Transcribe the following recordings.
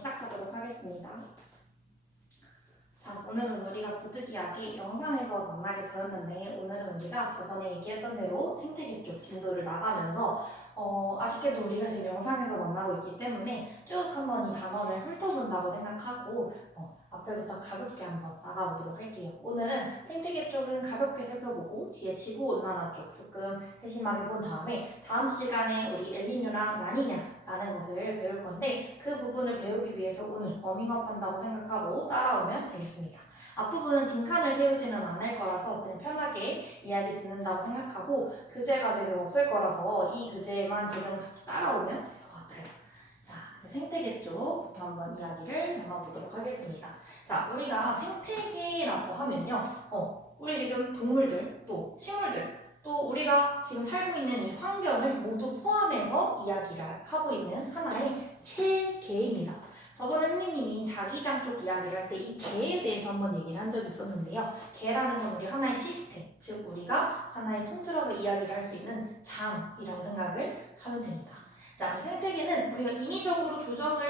시작하도록 하겠습니다. 자, 오늘은 우리가 부득이하게 영상에서 만나게 되었는데 오늘은 우리가 저번에 얘기했던 대로 생태계 쪽 진도를 나가면서 아쉽게도 우리가 지금 영상에서 만나고 있기 때문에 쭉 한번 이 단원을 훑어본다고 생각하고 앞에부터 가볍게 한번 나가보도록 할게요. 오늘은 생태계 쪽은 가볍게 살펴보고 뒤에 지구온난화 쪽 조금 세심하게 본 다음에 다음 시간에 우리 엘니뇨랑 라니냐라는 것을 배울 건데 그 부분을 배우기 위해서 오늘 워밍업 한다고 생각하고 따라오면 되겠습니다. 앞부분은 빈칸을 세우지는 않을 거라서 그냥 편하게 이야기 듣는다고 생각하고 교재가 지금 없을 거라서 이 교재만 지금 같이 따라오면 될 것 같아요. 자, 생태계 쪽부터 한번 이야기를 나눠보도록 하겠습니다. 자, 우리가 생태계라고 하면요, 우리 지금 동물들, 또 식물들, 또 우리가 지금 살고 있는 이 환경을 모두 포함해서 이야기를 하고 있는 하나의 체계입니다. 저번에 선생님이 자기장 쪽 이야기를 할 때 이 개에 대해서 한번 얘기를 한 적이 있었는데요. 개라는 건 우리 하나의 시스템, 즉 우리가 하나의 통틀어서 이야기를 할 수 있는 장이라고 생각을 하면 됩니다. 자, 생태계는 우리가 인위적으로 조성을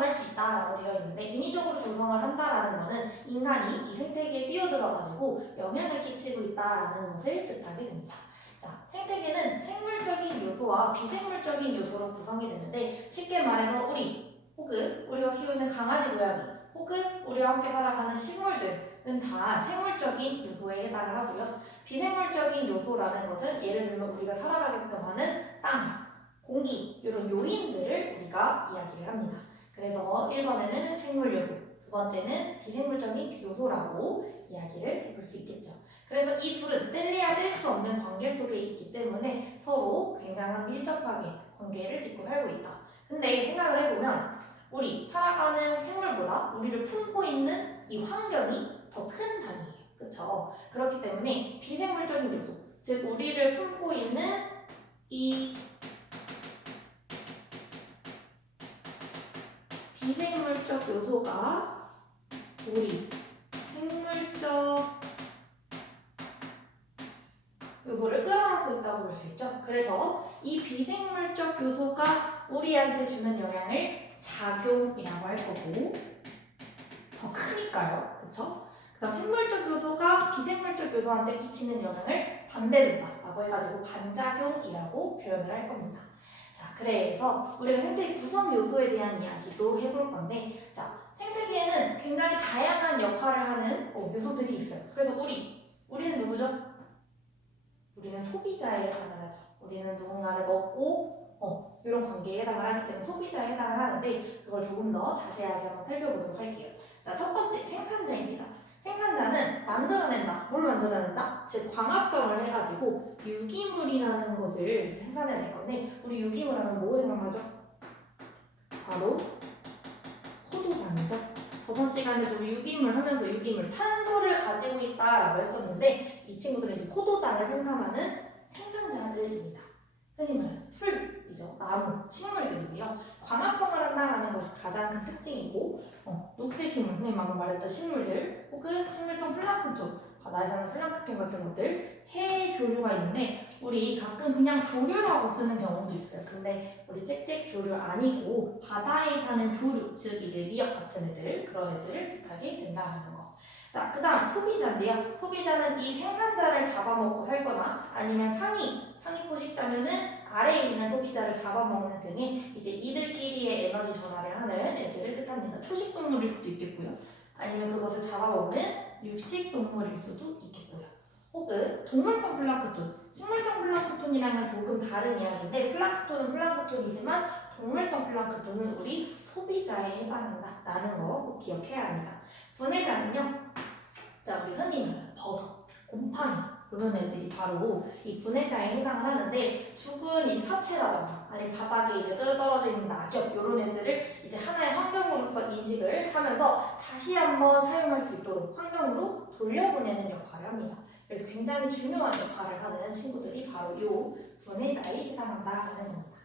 할 수 있다라고 되어 있는데 인위적으로 조성을 한다라는 것은 인간이 이 생태계에 뛰어들어가지고 영향을 끼치고 있다라는 것을 뜻하게 됩니다. 자, 생태계는 생물적인 요소와 비생물적인 요소로 구성이 되는데 쉽게 말해서 우리 혹은 우리가 키우는 강아지, 고양이 혹은 우리와 함께 살아가는 식물들은 다 생물적인 요소에 해당을 하고요. 비생물적인 요소라는 것은 예를 들면 우리가 살아가게끔 하는 땅, 공기 이런 요인들을 우리가 이야기를 합니다. 그래서 1번에는 생물 요소, 두 번째는 비생물적인 요소라고 이야기를 해볼 수 있겠죠. 그래서 이 둘은 뗄래야 뗄 수 없는 관계 속에 있기 때문에 서로 굉장한 밀접하게 관계를 짓고 살고 있다. 근데 생각을 해보면 우리 살아가는 생물보다 우리를 품고 있는 이 환경이 더 큰 단위예요. 그렇죠? 그렇기 때문에 비생물적인 요소, 즉 우리를 품고 있는 이 비생물적 요소가 우리 생물적 요소를 끌어안고 있다고 볼 수 있죠. 그래서 이 비생물적 요소가 우리한테 주는 영향을 작용이라고 할 거고 더 크니까요. 그쵸? 그 다음 생물적 요소가 비생물적 요소한테 끼치는 영향을 반대된다라고 해가지고 반작용이라고 표현을 할 겁니다. 자, 그래서 우리가 생태계 구성 요소에 대한 이야기도 해볼 건데 자, 생태계에는 굉장히 다양한 역할을 하는 요소들이 있어요. 그래서 우리는 누구죠? 우리는 소비자에 해당을 하죠. 우리는 누군가를 먹고 이런 관계에 해당을 하기 때문에 소비자에 해당을 하는데 그걸 조금 더 자세하게 한번 살펴보도록 할게요. 자, 첫 번째 생산자입니다. 생산자는 만들어낸다. 뭘 만들어낸다? 즉 광합성을 해가지고 유기물이라는 것을 생산해낼 건데 우리 유기물 하면 뭐 생각나죠? 바로 포도당이죠. 저번 시간에도 우리 유기물 하면서 유기물 탄소를 가지고 있다라고 했었는데 이 친구들은 이제 포도당을 생산하는 생산자들입니다. 흔히 말해서 풀이죠. 나무, 식물들이고요. 광합성을 한다는 것이 가장 큰 특징이고 녹색 식물, 선생님 방금 말했던 식물들 혹은 식물성 플랑크톤, 바다에 사는 플랑크톤 같은 것들 해 조류가 있는데 우리 가끔 그냥 조류라고 쓰는 경우도 있어요. 근데 우리 짹짹 조류 아니고 바다에 사는 조류, 즉 이제 미역 같은 애들, 그런 애들을 뜻하게 된다는 거. 자, 그 다음 소비자인데요. 소비자는 이 생산자를 잡아먹고 살거나 아니면 상위 포식자면은 아래에 있는 소비자를 잡아먹는 등의 이제 이들끼리의 에너지 전환을 하는 애들을 뜻합니다. 초식동물일 수도 있겠고요. 아니면 그것을 잡아먹는 육식동물일 수도 있겠고요. 혹은 동물성 플랑크톤, 식물성 플랑크톤이랑은 조금 다른 이야기인데 플랑크톤은 플랑크톤이지만 동물성 플랑크톤은 우리 소비자에 해당한다라는 거 꼭 기억해야 합니다. 분해자는요, 자 우리 흔히 말하는 버섯, 곰팡이 이런 애들이 바로 이 분해자에 해당을 하는데 죽은 이 사체라던가 아니면 바닥에 이제 떨어져 있는 낙엽 이런 애들을 이제 하나의 환경으로서 인식을 하면서 다시 한번 사용할 수 있도록 환경으로 돌려보내는 역할을 합니다. 그래서 굉장히 중요한 역할을 하는 친구들이 바로 이 분해자에 해당한다는 겁니다.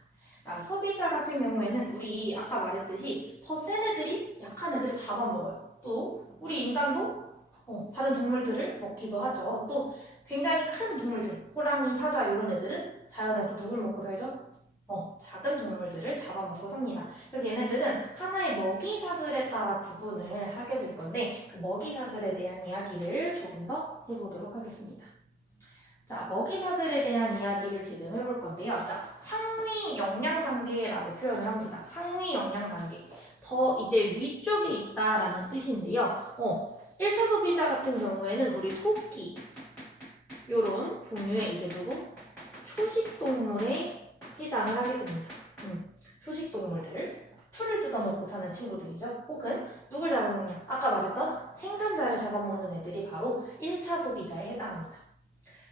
자, 소비자 같은 경우에는 우리 아까 말했듯이 더 센 애들이 약한 애들을 잡아먹어요. 또 우리 인간도 다른 동물들을 먹기도 하죠. 또 굉장히 큰 동물들, 호랑이, 사자 이런 애들은 자연에서 누굴 먹고 살죠? 작은 동물들을 잡아먹고 삽니다. 그래서 얘네들은 하나의 먹이 사슬에 따라 구분을 하게 될 건데 그 먹이 사슬에 대한 이야기를 조금 더 해보도록 하겠습니다. 자, 먹이 사슬에 대한 이야기를 지금 해볼 건데요. 자, 상위 영양 단계라고 표현을 합니다. 상위 영양 단계. 더 이제 위쪽에 있다라는 뜻인데요. 1차 소비자 같은 경우에는 우리 토끼 요런 종류의 이제 누구? 초식 동물에 해당을 하게 됩니다. 초식 동물들. 풀을 뜯어먹고 사는 친구들이죠. 혹은 누굴 잡아먹냐? 아까 말했던 생산자를 잡아먹는 애들이 바로 1차 소비자에 해당합니다.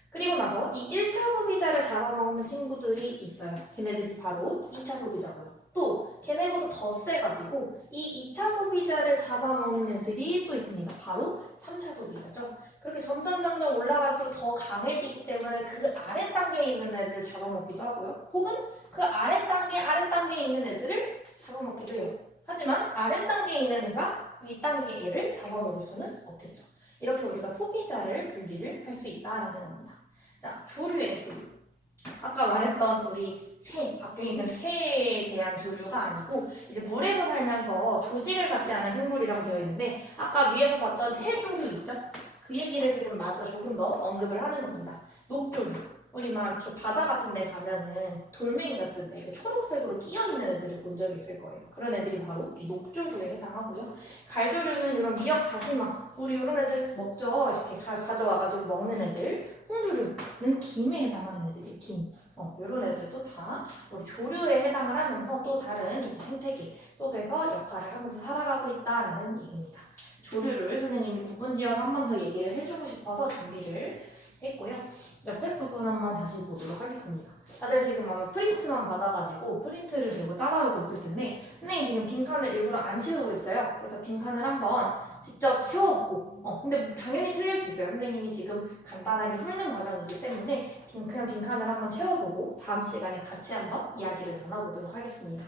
그리고 나서 이 1차 소비자를 잡아먹는 친구들이 있어요. 걔네들이 바로 2차 소비자고요. 또 걔네보다 더 세가지고 이 2차 소비자를 잡아먹는 애들이 또 있습니다. 바로 3차 소비자죠. 그렇게 점점 올라갈수록 더 강해지기 때문에 그 아래 단계에 있는 애들을 잡아먹기도 하고요. 혹은 그 아래 단계에 있는 애들을 잡아먹기도 해요. 하지만 아래 단계에 있는 애가 윗 단계 애를 잡아먹을 수는 없겠죠. 이렇게 우리가 소비자를 분리를 할 수 있다는 겁니다. 자, 조류의 조류. 아까 말했던 우리 새, 밖에 있는 새에 대한 조류가 아니고 이제 물에서 살면서 조직을 갖지 않은 생물이라고 되어 있는데 아까 위에서 봤던 해조류 있죠? 그 얘기를 지금 마저 조금 더 언급을 하는 겁니다. 녹조류. 우리 막 이렇게 바다 같은 데 가면은 돌멩이 같은 데 초록색으로 끼어있는 애들을 본 적이 있을 거예요. 그런 애들이 바로 이 녹조류에 해당하고요. 갈조류는 이런 미역, 다시마, 우리 이런 애들 먹죠. 이렇게 가져와가지고 먹는 애들. 홍조류는 김에 해당하는 애들이에요. 김. 이런 애들도 다 우리 조류에 해당을 하면서 또 다른 이제 생태계 속에서 역할을 하면서 살아가고 있다라는 얘기입니다. 조류를 선생님이 구분지어서 한 번 더 얘기를 해주고 싶어서 준비를 했고요. 옆에 부분 한번 다시 보도록 하겠습니다. 다들 지금 아마 프린트만 받아가지고 프린트를 들고 따라오고 있을 텐데 선생님이 지금 빈칸을 일부러 안 채우고 있어요. 그래서 빈칸을 한번 직접 채워보고 근데 당연히 틀릴 수 있어요. 선생님이 지금 간단하게 훑는 과정이기 때문에 그냥 빈칸을 한번 채워보고 다음 시간에 같이 한번 이야기를 나눠보도록 하겠습니다.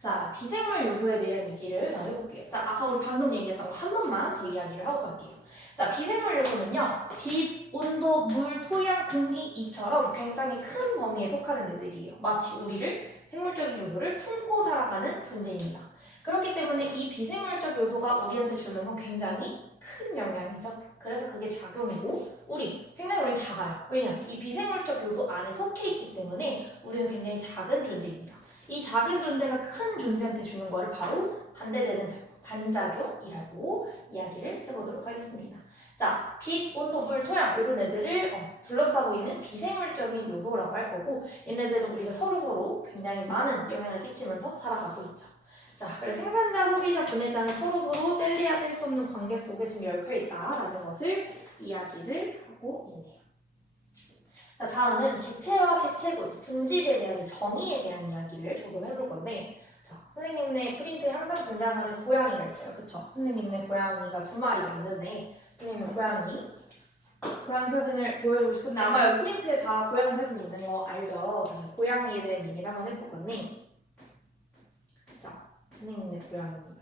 자, 비생물 요소에 대한 얘기를 더 해볼게요. 자, 아까 우리 방금 얘기했던 거 한 번만 더 이야기를 하고 갈게요. 자, 비생물 요소는요, 빛, 온도, 물, 토양, 공기, 이처럼 굉장히 큰 범위에 속하는 애들이에요. 마치 우리를 생물적인 요소를 품고 살아가는 존재입니다. 그렇기 때문에 이 비생물적 요소가 우리한테 주는 건 굉장히 큰 영향이죠. 그래서 그게 작용이고 우리 굉장히 작아요. 왜냐면 이 비생물적 요소 안에 속해 있기 때문에 우리는 굉장히 작은 존재입니다. 이 작은 존재가 큰 존재한테 주는 걸 바로 반대되는 반작용이라고 이야기를 해보도록 하겠습니다. 자, 빛, 온도, 물, 토양 이런 애들을 둘러싸고 있는 비생물적인 요소라고 할 거고 얘네들은 우리가 서로서로 굉장히 많은 영향을 끼치면서 살아가고 있죠. 자, 그래서 생산자, 소비자, 분해자는 서로서로 뗄래야 뗄 수 없는 관계 속에 지금 얽혀 있다라는 것을 이야기를 하고 있네요. 자, 다음은 객체와 객체군, 분집에 대한 정의에 대한 이야기를 조금 해볼 건데 자, 선생님네 프린트에 항상 등장하는 고양이가 있어요. 그쵸? 선생님네 고양이가 2마리가 있는데 선생님 고양이 사진을 보여주고 싶은데 아마 여기 프린트에 다 고양이 사진 있는 거 알죠? 자, 고양이에 대한 얘기를 한번 해볼 건데 자, 선생님네 고양이입니다.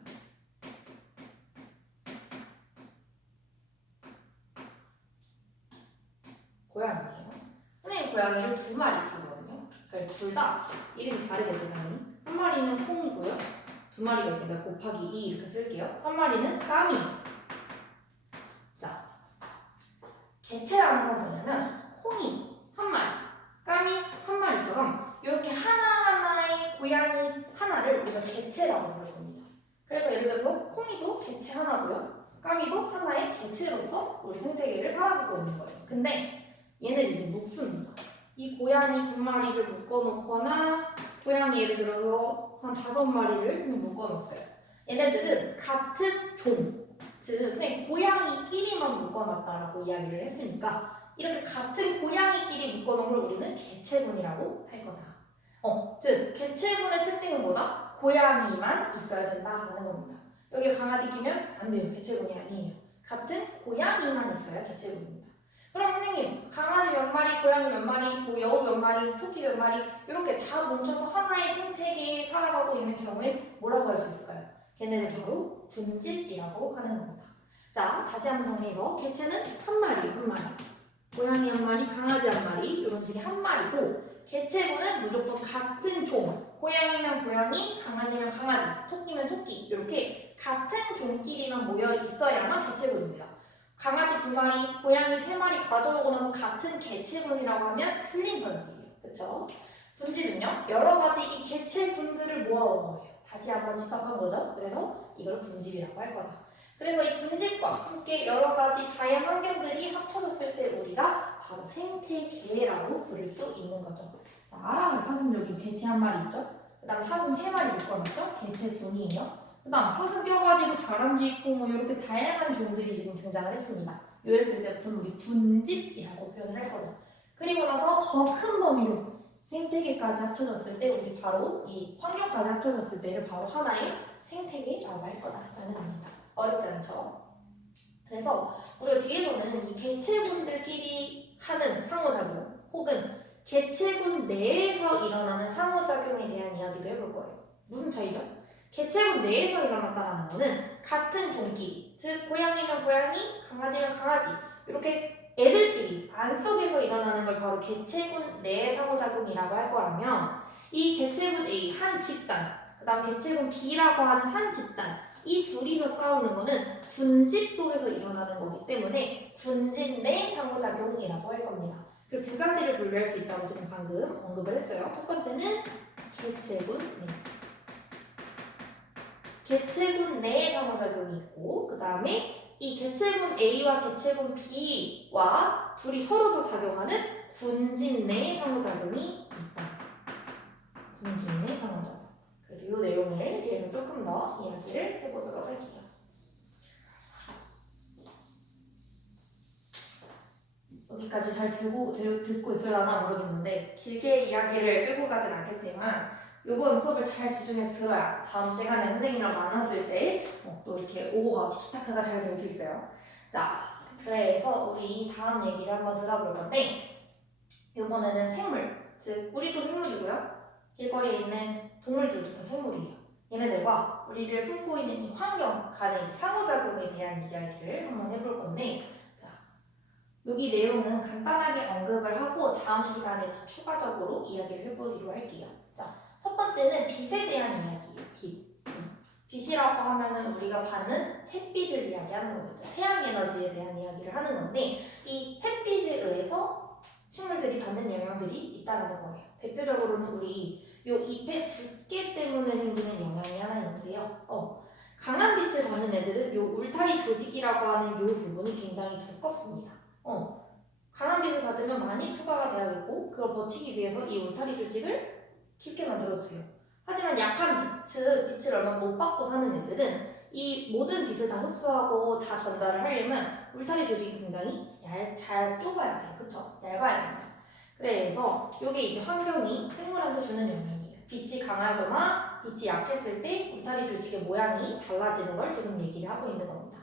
고양이에요. 선생님 고양이를 2마리 키우거든요. 그래서 둘 다 이름이 다르겠죠, 당연히. 한 마리는 콩이고요. 2마리가 있으니까 곱하기 2 이렇게 쓸게요. 한 마리는 까미예요. 자, 개체라는 건 뭐냐면 콩이 한 마리, 까미 한 마리처럼 이렇게 하나하나의 고양이 하나를 우리가 개체라고 부를 겁니다. 그래서 예를 들어서 콩이도 개체 하나고요. 까미도 하나의 개체로서 우리 생태계를 살아가고 있는 거예요. 근데 얘는 이제 묶습니다. 이 고양이 2마리를 묶어놓거나 고양이 예를 들어서 한 5마리를 묶어놓았어요. 얘네들은 같은 종, 즉 그냥 고양이끼리만 묶어놨다라고 이야기를 했으니까 이렇게 같은 고양이끼리 묶어놓은 걸 우리는 개체군이라고 할 거다. 즉 개체군의 특징은 뭐다? 고양이만 있어야 된다라는 겁니다. 여기 강아지 끼면 안 돼요. 개체군이 아니에요. 같은 고양이만 있어야 개체군입니다. 그럼 선생님, 강아지 몇 마리, 고양이 몇 마리, 뭐 여우 몇 마리, 토끼 몇 마리 이렇게 다 뭉쳐서 하나의 생태계에 살아가고 있는 경우에 뭐라고 할 수 있을까요? 걔네들 바로 군집이라고 하는 겁니다. 자, 다시 한번 정리해서 개체는 한 마리, 고양이 한 마리, 강아지 한 마리 이런 식의 한 마리고 개체군은 무조건 같은 종. 고양이면 고양이, 강아지면 강아지, 토끼면 토끼. 이렇게 같은 종끼리만 모여 있어야만 개체군입니다. 강아지 2마리, 고양이 3마리 가져오고 나서 같은 개체군이라고 하면 틀린 전식이에요. 그쵸? 분집은요, 여러 가지 이 개체군들을 모아온 거예요. 다시 한번 집합한 거죠. 그래서 이걸 분집이라고 할 거다. 그래서 이 분집과 함께 여러 가지 자연 환경들이 합쳐졌을 때 우리가 바로 생태계라고 부를 수 있는 거죠. 자, 아랑을 사슴 여기 개체 1마리 있죠? 그 다음 사슴 3마리 묶어놨죠? 개체 둔이에요. 그 다음 사슴 뼈가지고 다람쥐 있고 뭐 이렇게 다양한 종들이 지금 등장을 했습니다. 이랬을 때부터는 우리 분집이라고 표현을 할 거죠. 그리고 나서 더 큰 범위로 생태계까지 합쳐졌을 때 우리 바로 이 환경까지 합쳐졌을 때를 바로 하나의 생태계라고 할 거다라는 겁니다. 어렵지 않죠? 그래서 우리가 뒤에서는 이 개체군들끼리 하는 상호작용 혹은 개체군 내에서 일어나는 상호작용에 대한 이야기도 해볼 거예요. 무슨 차이죠? 개체군 내에서 일어났다는 거는 같은 종끼리, 즉 고양이면 고양이, 강아지면 강아지 이렇게 애들끼리 안 속에서 일어나는 걸 바로 개체군 내 상호작용이라고 할 거라면 이 개체군 A 한 집단, 그 다음 개체군 B라고 하는 한 집단 이 둘이서 싸우는 거는 군집 속에서 일어나는 거기 때문에 군집 내 상호작용이라고 할 겁니다. 그리고 2가지를 분류할 수 있다고 지금 방금 언급을 했어요. 첫 번째는 개체군 내. 개체군 내 상호작용이 있고 그 다음에 이 개체군 A와 개체군 B와 둘이 서로서 작용하는 군집 내 상호작용이 있다. 군집 내 상호작용. 그래서 이 내용을 뒤에서 조금 더 이야기를 해보도록 할게요. 여기까지 잘 듣고 있으려나 모르겠는데 길게 이야기를 끌고 가진 않겠지만 이번 수업을 잘 집중해서 들어야 다음 시간에 선생님이랑 만났을 때 또 이렇게 오고가 티키타카가 잘 될 수 있어요. 자, 그래서 우리 다음 얘기를 한번 들어볼 건데 이번에는 생물, 즉 우리도 생물이고요. 길거리에 있는 동물들도 다 생물이에요. 얘네들과 우리를 품고 있는 이 환경 간의 상호작용에 대한 이야기를 한번 해볼 건데 여기 내용은 간단하게 언급을 하고 다음 시간에 더 추가적으로 이야기를 해보기로 할게요. 자, 첫 번째는 빛에 대한 이야기예요. 빛. 빛이라고 하면은 우리가 받는 햇빛을 이야기하는 거겠죠. 태양 에너지에 대한 이야기를 하는 건데 이 햇빛에 의해서 식물들이 받는 영향들이 있다는 거예요. 대표적으로는 우리 요 잎의 두께 때문에 생기는 영향이 하나 있는데요. 강한 빛을 받는 애들은 요 울타리 조직이라고 하는 요 부분이 굉장히 두껍습니다. 강한 빛을 받으면 많이 투과가 되어야겠고 그걸 버티기 위해서 이 울타리 조직을 깊게 만들어주세요. 하지만 약한 빛, 즉 빛을 얼마 못 받고 사는 애들은 이 모든 빛을 다 흡수하고 다 전달을 하려면 울타리 조직이 굉장히 잘 좁아야 돼요. 그쵸? 얇아야 돼요. 그래서 이게 이제 환경이 생물한테 주는 영향이에요. 빛이 강하거나 빛이 약했을 때 울타리 조직의 모양이 달라지는 걸 지금 얘기를 하고 있는 겁니다.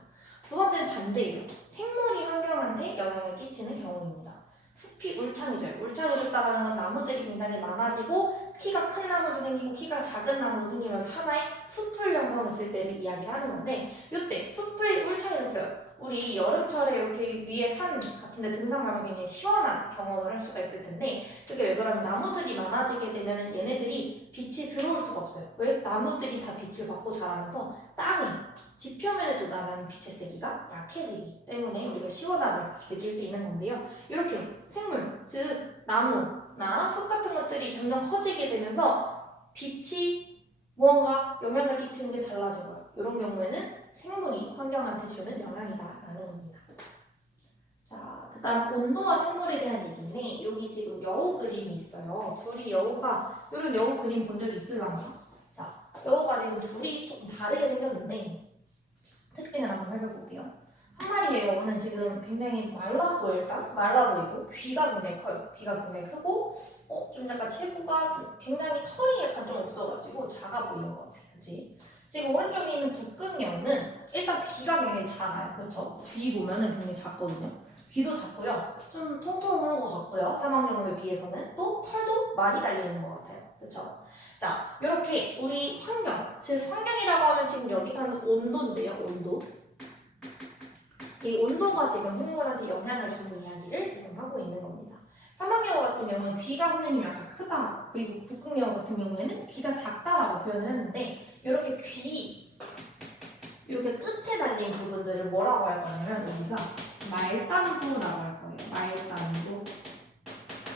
두 번째는 반대예요. 생물이 환경한테 영향을 끼치는 경우입니다. 숲이 울창해져요. 울창해졌다는 건 나무들이 굉장히 많아지고 키가 큰 나무도 생기고 키가 작은 나무도 생기면서 하나의 숲을 형성했을 때를 이야기를 하는 건데 이때 숲이 울창해졌어요. 우리 여름철에 이렇게 위에 산 같은 데 등산 가면 굉장히 시원한 경험을 할 수가 있을 텐데 그게 왜 그러면 나무들이 많아지게 되면 얘네들이 빛이 들어올 수가 없어요. 왜? 나무들이 다 빛을 받고 자라면서 땅이 지표면에 돋아나는 빛의 세기가 약해지기 때문에 우리가 시원함을 느낄 수 있는 건데요. 이렇게 생물, 즉 나무나 숲 같은 것들이 점점 커지게 되면서 빛이 무언가 영향을 끼치는 게 달라져요. 이런 경우에는 생물이 환경한테 주는 영향이다라는 겁니다. 자, 그 다음 온도와 생물에 대한 얘기인데 여기 지금 여우 그림이 있어요. 둘이 여우가 이런 여우 그림 본 적 있으려나? 자, 여우가 지금 둘이 조금 다르게 생겼는데 특징을 한번 살펴볼게요. 한 마리의 여우는 지금 굉장히 말라 보이고 귀가 굉장히 커요. 귀가 굉장히 크고 좀 약간 체구가 굉장히 털이 약간 좀 없어가지고 작아 보이는 것 같아요. 그치? 지금 오른쪽에 있는 북극 여우는 일단 귀가 굉장히 작아요. 그렇죠? 귀 보면은 굉장히 작거든요. 귀도 작고요. 좀 통통한 것 같고요. 사막여우에 비해서는 또 털도 많이 달려있는 것 같아요. 그렇죠? 자, 이렇게 우리 환경, 즉 환경이라고 하면 지금 여기서는 온도인데요. 온도. 이 온도가 지금 생물한테 영향을 주는 이야기를 지금 하고 있는 겁니다. 사막여우 같은 경우는 귀가 선생님이 약간 크다. 그리고 북극여우 같은 경우에는 귀가 작다라고 표현을 했는데 이렇게 귀 이렇게 끝에 달린 부분들을 뭐라고 할 거냐면 우리가 말단부라고 할 거예요.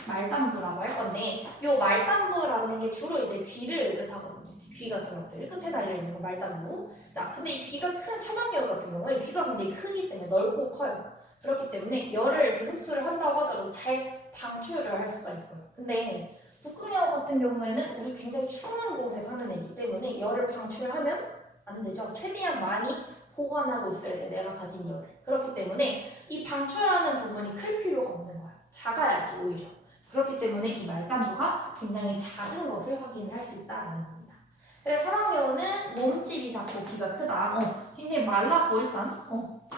말단부라고 할 건데 이 말단부라는 게 주로 이제 귀를 뜻하거든요. 귀 같은 것들 끝에 달려 있는 거 말단부. 자, 근데 이 귀가 큰 사막여우 같은 경우에 귀가 굉장히 크기 때문에 넓고 커요. 그렇기 때문에 열을 이렇게 흡수를 한다고 하더라도 잘 방출을 할 수가 있고요. 근데 북극여우 같은 경우에는 우리 굉장히 추운 곳에 사는 애기 때문에 열을 방출하면 안 되죠. 최대한 많이 보관하고 있어야 돼, 내가 가진 열을. 그렇기 때문에 이 방출하는 부분이 클 필요가 없는 거예요. 작아야지 오히려. 그렇기 때문에 이 말단부가 굉장히 작은 것을 확인을 할 수 있다는 겁니다. 그래서 사막여우는 몸집이 작고 귀가 크다. 굉장히 말랐고 일단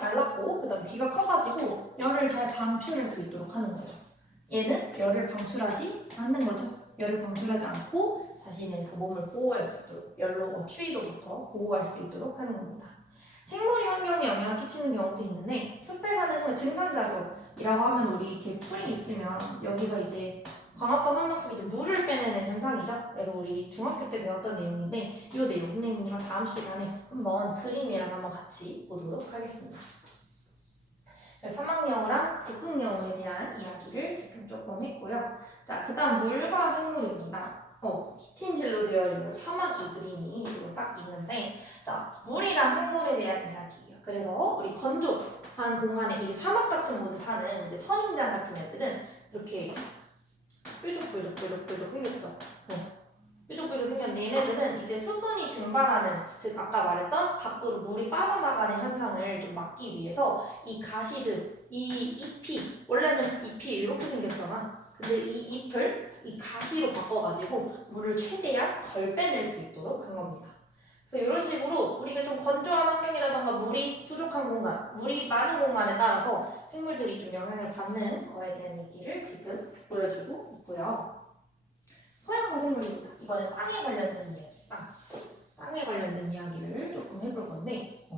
말랐고 그다음 귀가 커가지고 열을 잘 방출할 수 있도록 하는 거죠. 얘는 열을 방출하지 않는 거죠. 열을 방출하지 않고 자신의 그 몸을 보호할 수 있도록 열로 추위로부터 보호할 수 있도록 하는 겁니다. 생물이 환경에 영향을 끼치는 경우도 있는데 숲에 사는 증산작용이라고 하면 우리 이렇게 풀이 있으면 여기서 이제 광합성 황력습이 이제 물을 빼내는 현상이죠. 그래서 우리 중학교 때 배웠던 내용인데 이 내용 선생님이랑 다음 시간에 한번 그림이랑 한번 같이 보도록 하겠습니다. 사막여우랑 북극여우에 대한 이야기를 지금 조금 했고요. 자, 그 다음 물과 생물입니다. 히팅질로 되어 있는 사마귀 그림이 지금 딱 있는데, 자, 물이랑 생물에 대한 이야기예요. 그래서 우리 건조한 공간에 이제 사막 같은 곳에 사는 이제 선인장 같은 애들은 이렇게 뾰족뾰족 생겼죠. 뾰족뾰족 생겼는데 얘네들은 이제 수분이 증발하는, 즉 아까 말했던 밖으로 물이 빠져나가는 현상을 좀 막기 위해서 이 가시들, 이 잎이 원래는 잎이 이렇게 생겼잖아. 근데 이 잎을 이 가시로 바꿔가지고 물을 최대한 덜 빼낼 수 있도록 한 겁니다. 그래서 이런 식으로 우리가 좀 건조한 환경이라던가 물이 부족한 공간, 물이 많은 공간에 따라서 생물들이 좀 영향을 받는 거에 대한 얘기를 지금 보여주고 있고요. 토양과 생물입니다. 이번엔 땅에 관련된 이야기, 땅에 관련된 이야기를 조금 해볼 건데,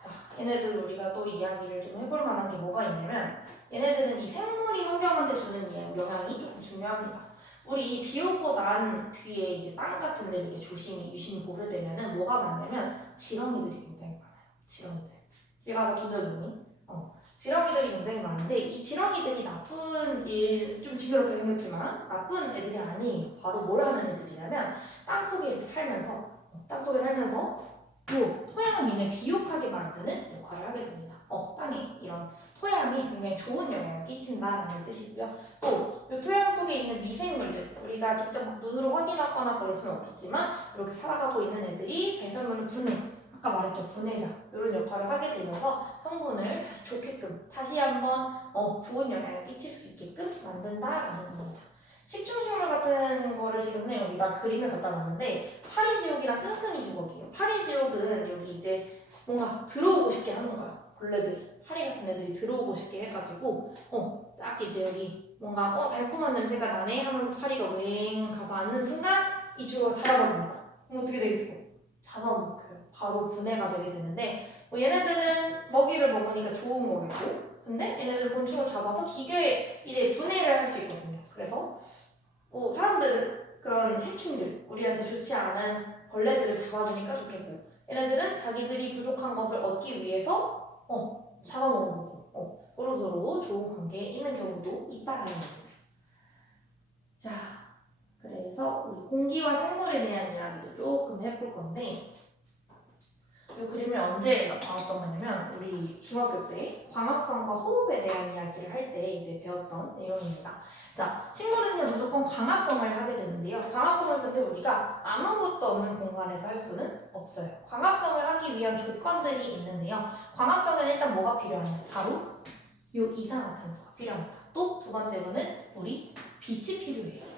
자, 얘네들 우리가 또 이야기를 좀 해볼 만한 게 뭐가 있냐면, 얘네들은 이 생물이 환경한테 주는 영향이 조금 중요합니다. 우리 이 비 오고 난 뒤에 이제 땅 같은 데 이렇게 유심히 보게 되면은 뭐가 많냐면 지렁이들이 굉장히 많아요. 지렁이들. 얘가 본 적 있니? 지렁이들이 굉장히 많은데 이 지렁이들이 나쁜 일, 좀 징그럽게 생겼지만 나쁜 애들이 아니에요. 바로 뭘 하는 애들이냐면 땅속에 이렇게 살면서 요 토양을 굉장히 비옥하게 만드는 역할을 하게 됩니다. 땅에 이런 토양이 굉장히 좋은 영향을 끼친다라는 뜻이고요. 또 이 토양 속에 있는 미생물들, 우리가 직접 눈으로 확인하거나 그럴 수는 없겠지만 이렇게 살아가고 있는 애들이 배설물을 아까 말했죠, 분해자 이런 역할을 하게 되면서 성분을 다시 좋게끔 다시 한번 좋은 영향을 끼칠 수 있게끔 만든다라는 겁니다. 식충식물 같은 거를 지금 여기다 그림을 갖다 놨는데 파리지옥이랑 끈끈이 주걱이에요. 파리지옥은 여기 이제 뭔가 들어오고 싶게 하는 거야. 벌레들이, 파리 같은 애들이 들어오고 싶게 해가지고 딱 이제 여기 뭔가 달콤한 냄새가 나네 하면서 파리가 웽 가서 앉는 순간 이 주걱을 닫아버립니다. 그럼 어떻게 되겠어? 잡아먹혀요. 바로 분해가 되게 되는데 얘네들은 먹이를 먹으니까 좋은 거겠고, 근데 얘네들 곤충을 잡아서 기계에 이제 분해를 할 수 있거든요. 그래서 사람들은 그런 해충들, 우리한테 좋지 않은 벌레들을 잡아주니까 좋겠고, 얘네들은 자기들이 부족한 것을 얻기 위해서 잡아먹는 거고, 서로서로 좋은 관계에 있는 경우도 있다라는 겁니다. 자, 그래서 우리 공기와 생물에 대한 이야기도 조금 해볼 건데, 이 그림을 언제 나왔던 거냐면 우리 중학교 때 광합성과 호흡에 대한 이야기를 할 때 이제 배웠던 내용입니다. 자, 식물은요 무조건 광합성을 하게 되는데요. 광합성을 근데 우리가 아무것도 없는 공간에서 할 수는 없어요. 광합성을 하기 위한 조건들이 있는데요. 광합성은 일단 뭐가 필요하냐? 바로 이 이산화탄소가 필요합니다. 또 두 번째로는 우리 빛이 필요해요.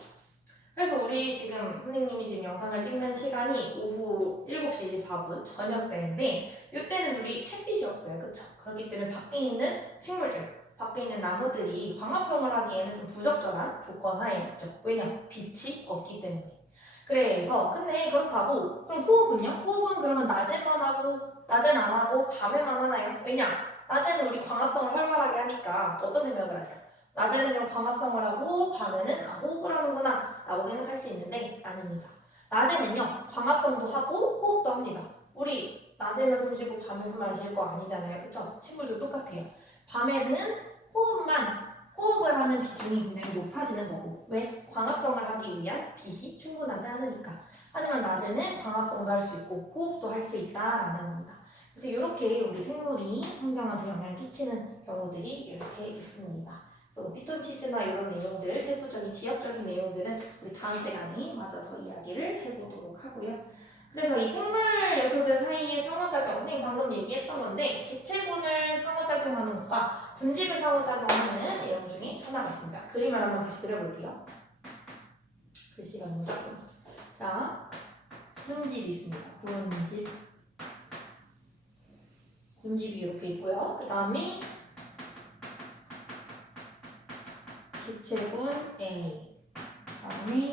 그래서 우리 지금 선생님이 지금 영상을 찍는 시간이 오후 7시 24분 저녁 때인데 이때는 우리 햇빛이 없어요. 그쵸? 그렇기 때문에 밖에 있는 식물들, 밖에 있는 나무들이 광합성을 하기에는 좀 부적절한 조건 하에 있죠. 왜냐? 빛이 없기 때문에. 그래서 근데 그렇다고 그럼 호흡은요? 호흡은 그러면 낮에만 하고 낮엔 안 하고 밤에만 하나요? 왜냐? 낮에는 우리 광합성을 활발하게 하니까 어떤 생각을 하냐? 낮에는 광합성을 하고 밤에는 호흡을 하는구나 라고 생각할 수 있는데 아닙니다. 낮에는요 광합성도 하고 호흡도 합니다. 우리 낮에는 숨 쉬고 밤에서만 쉴 거 아니잖아요. 그쵸? 식물도 똑같아요. 밤에는 호흡을 하는 비중이 굉장히 높아지는 거고 왜? 광합성을 하기 위한 빛이 충분하지 않으니까. 하지만 낮에는 광합성도 할 수 있고 호흡도 할 수 있다라는 겁니다. 그래서 이렇게 우리 생물이 환경한테 영향을 끼치는 경우들이 이렇게 있습니다. 피톤치드나 이런 내용들, 세부적인 지역적인 내용들은 우리 다음 시간에 마저 더 이야기를 해보도록 하고요. 그래서 이 생물 요소들 사이의 상호작용, 선생님 방금 얘기했던 건데 개체군을 상호작용하는 것과 군집을 상호작용하는 내용 중에 하나가 있습니다. 그림을 한번 다시 그려볼게요. 글씨가 너무 작고. 자, 군집이 있습니다. 군집이 이렇게 있고요. 그 다음에 개체군 A, 다음에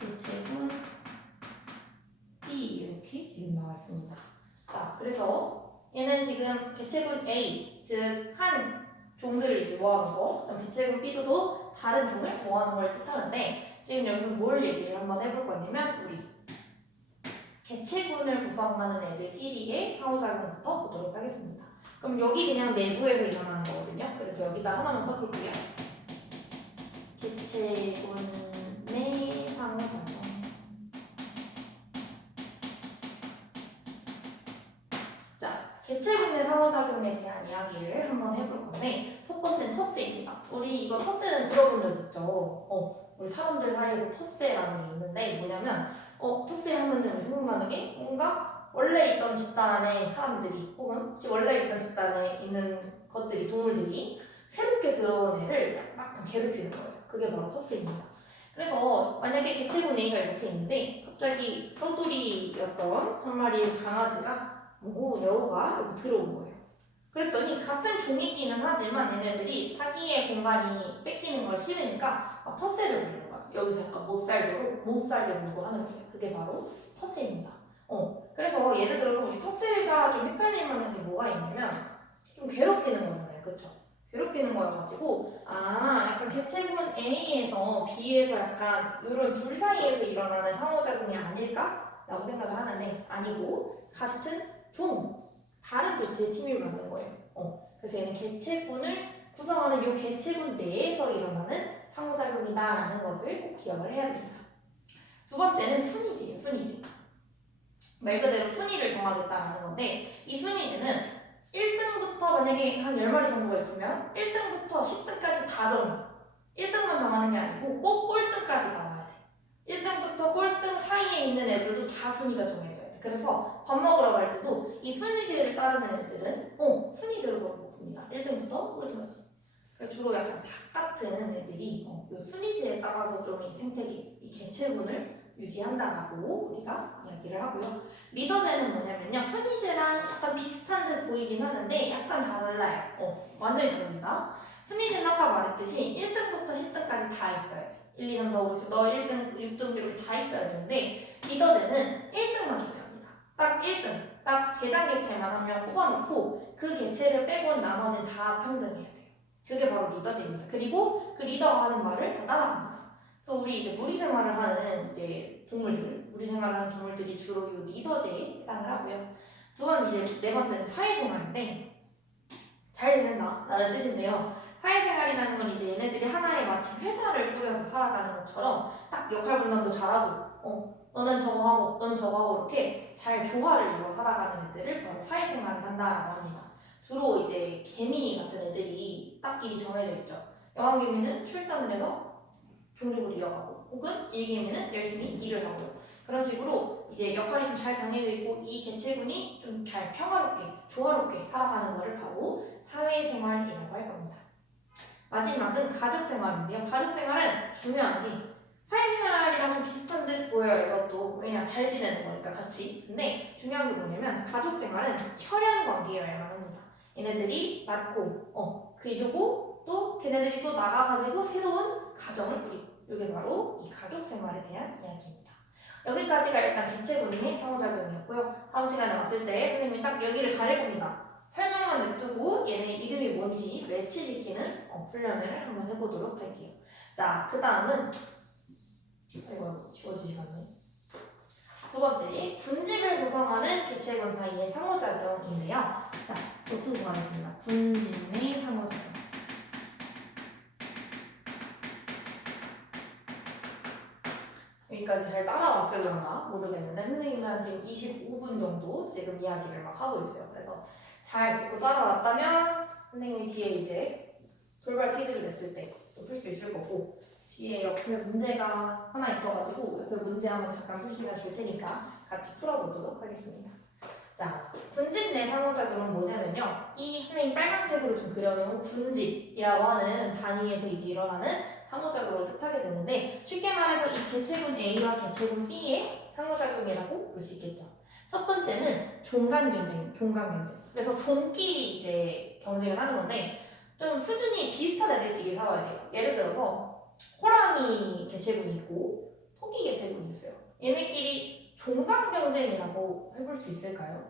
개체군 B 이렇게 지금 나와 있습니다. 자, 그래서 얘는 지금 개체군 A, 즉 한 종들을 이제 모아놓은 거, 그다음 개체군 B도 다른 종을 모아놓은 걸 뜻하는데 지금 여기서 뭘 얘기를 한번 해볼 거냐면 우리 개체군을 구성하는 애들끼리의 상호작용부터 보도록 하겠습니다. 그럼 여기 그냥 내부에서 일어나는 거거든요. 그래서 여기다 하나만 써볼게요. 개체군의 상호작용. 자, 개체군의 상호작용에 대한 이야기를 한번 해볼 건데 첫 번째는 텃세입니다. 우리 이거 텃세는 들어본 적 있죠? 우리 사람들 사이에서 텃세라는 게 있는데 뭐냐면 텃세 하면 생각나는 게 뭔가 원래 있던 집단의 사람들이 혹은 원래 있던 집단에 있는 것들이 동물들이 새롭게 들어온 애를 막 괴롭히는 거예요. 그게 바로 텃세입니다. 그래서 만약에 개체군 A가 이렇게 있는데 갑자기 떠돌이였던 한 마리의 강아지가 여우가 여기 들어온 거예요. 그랬더니 같은 종이기는 하지만 얘네들이 자기의 공간이 뺏기는 걸 싫으니까 텃세를 부리는 거야. 여기서 약간 못 살게 물고 하는 거예요. 그게 바로 텃세입니다. 그래서 예를 들어서 우리 텃세가 좀 헷갈릴 만한 게 뭐가 있냐면 좀 괴롭히는 거잖아요. 그쵸? 괴롭히는 거여가지고 약간 개체군 A에서 B에서 약간 이런 둘 사이에서 일어나는 상호작용이 아닐까? 라고 생각을 하는데 아니고 같은 다른 개체에 침입을 하는 거예요. 그래서 얘는 개체군을 구성하는 이 개체군 내에서 일어나는 상호작용이다라는 것을 꼭 기억을 해야 됩니다. 두 번째는 순위제예요. 순위제. 말 그대로 순위를 정하겠다라는 건데 이 순위제는 1등부터 만약에 한 10마리 정도가 있으면 1등부터 10등까지 다 정해요. 1등만 정하는 게 아니고 꼭 꼴등까지 나와야 돼. 1등부터 꼴등 사이에 있는 애들도 다 순위가 정해져요. 그래서 밥 먹으러 갈 때도 이 순위제를 따르는 애들은 순위대로 먹습니다. 1등부터 꼴등까지. 주로 약간 닭 같은 애들이 이 순위제에 따라서 좀 이 생태계, 이 개체군을 유지한다라고 우리가 이야기를 하고요. 리더제는 뭐냐면요. 순위제랑 약간 비슷한 듯 보이긴 하는데 약간 달라요. 완전히 다릅니다. 순위제는 아까 말했듯이 1등부터 10등까지 다 있어야 돼. 1, 2, 3, 4, 5, 6, 너 1등, 6등 이렇게 다 있어야 되는데 리더제는 1등만 줘요. 딱 1등, 딱 대장 개체만 한 명 뽑아놓고 그 개체를 빼고는 나머지는 다 평등해야 돼요. 그게 바로 리더제입니다. 그리고 그 리더가 하는 말을 다 따라합니다. 그래서 우리 이제 무리 생활을 하는 무리 생활을 하는 동물들이 주로 이 리더제에 해당을 하고요. 네 번째는 사회생활인데 잘 지낸다 라는 뜻인데요. 사회생활이라는 건 이제 얘네들이 하나의 마치 회사를 꾸려서 살아가는 것처럼 딱 역할 분담도 잘하고 너는 저거 하고 너는 저거 하고 이렇게 잘 조화를 이루어 살아가는 애들을 바로 사회생활을 한다라고 합니다. 주로 이제 개미 같은 애들이 딱 길이 정해져 있죠. 여왕개미는 출산을 해서 종족을 이어가고 혹은 일개미는 열심히 일을 하고 그런 식으로 이제 역할이 좀 잘 정해져 있고 이 개체군이 좀 잘 평화롭게 조화롭게 살아가는 것을 바로 사회생활이라고 할 겁니다. 마지막은 가족생활인데요. 가족생활은 중요한 게 사회생활이랑 좀 비슷한 듯 보여요. 이것도 왜냐 잘 지내는 거니까 같이. 근데 중요한 게 뭐냐면 가족생활은 혈연 관계여야만 합니다. 얘네들이 낳고 그리고 또 걔네들이 또 나가가지고 새로운 가정을 꾸리고 이게 바로 이 가족생활에 대한 이야기입니다. 여기까지가 일단 개체군의 상호작용이었고요. 다음 시간에 왔을 때 선생님이 딱 여기를 가릴 겁니다. 설명만 냅두고 얘네 이름이 뭔지 매치시키는 훈련을 한번 해보도록 할게요. 자, 그 다음은 이거 지워지시겠네. 두 번째, 군집을 구성하는 개체군 사이의 상호작용인데요. 자, 또 쓰고 가겠습니다. 군집 내 상호작용. 여기까지 잘 따라왔을려나 모르겠는데 선생님은 지금 25분 정도 지금 이야기를 막 하고 있어요. 그래서 잘 듣고 따라왔다면 선생님이 뒤에 이제 돌발 퀴즈를 냈을 때 또 풀 수 있을 거고, 뒤에 옆에 문제가 하나 있어가지고 옆에 문제 한번 잠깐 풀 시간 줄 테니까 같이 풀어보도록 하겠습니다. 자, 군집 내 상호작용은 뭐냐면요, 이 선생님 빨간색으로 좀 그려놓은 군집이라고 하는 단위에서 이제 일어나는 상호작용을 뜻하게 되는데, 쉽게 말해서 이 개체군 A와 개체군 B의 상호작용이라고 볼 수 있겠죠. 첫 번째는 종간 경쟁. 그래서 종끼리 이제 경쟁을 하는 건데, 좀 수준이 비슷한 애들끼리 싸워야 돼요. 예를 들어서 호랑이 개체군이 있고 토끼 개체군이 있어요. 얘네끼리 종간 경쟁이라고 해볼 수 있을까요?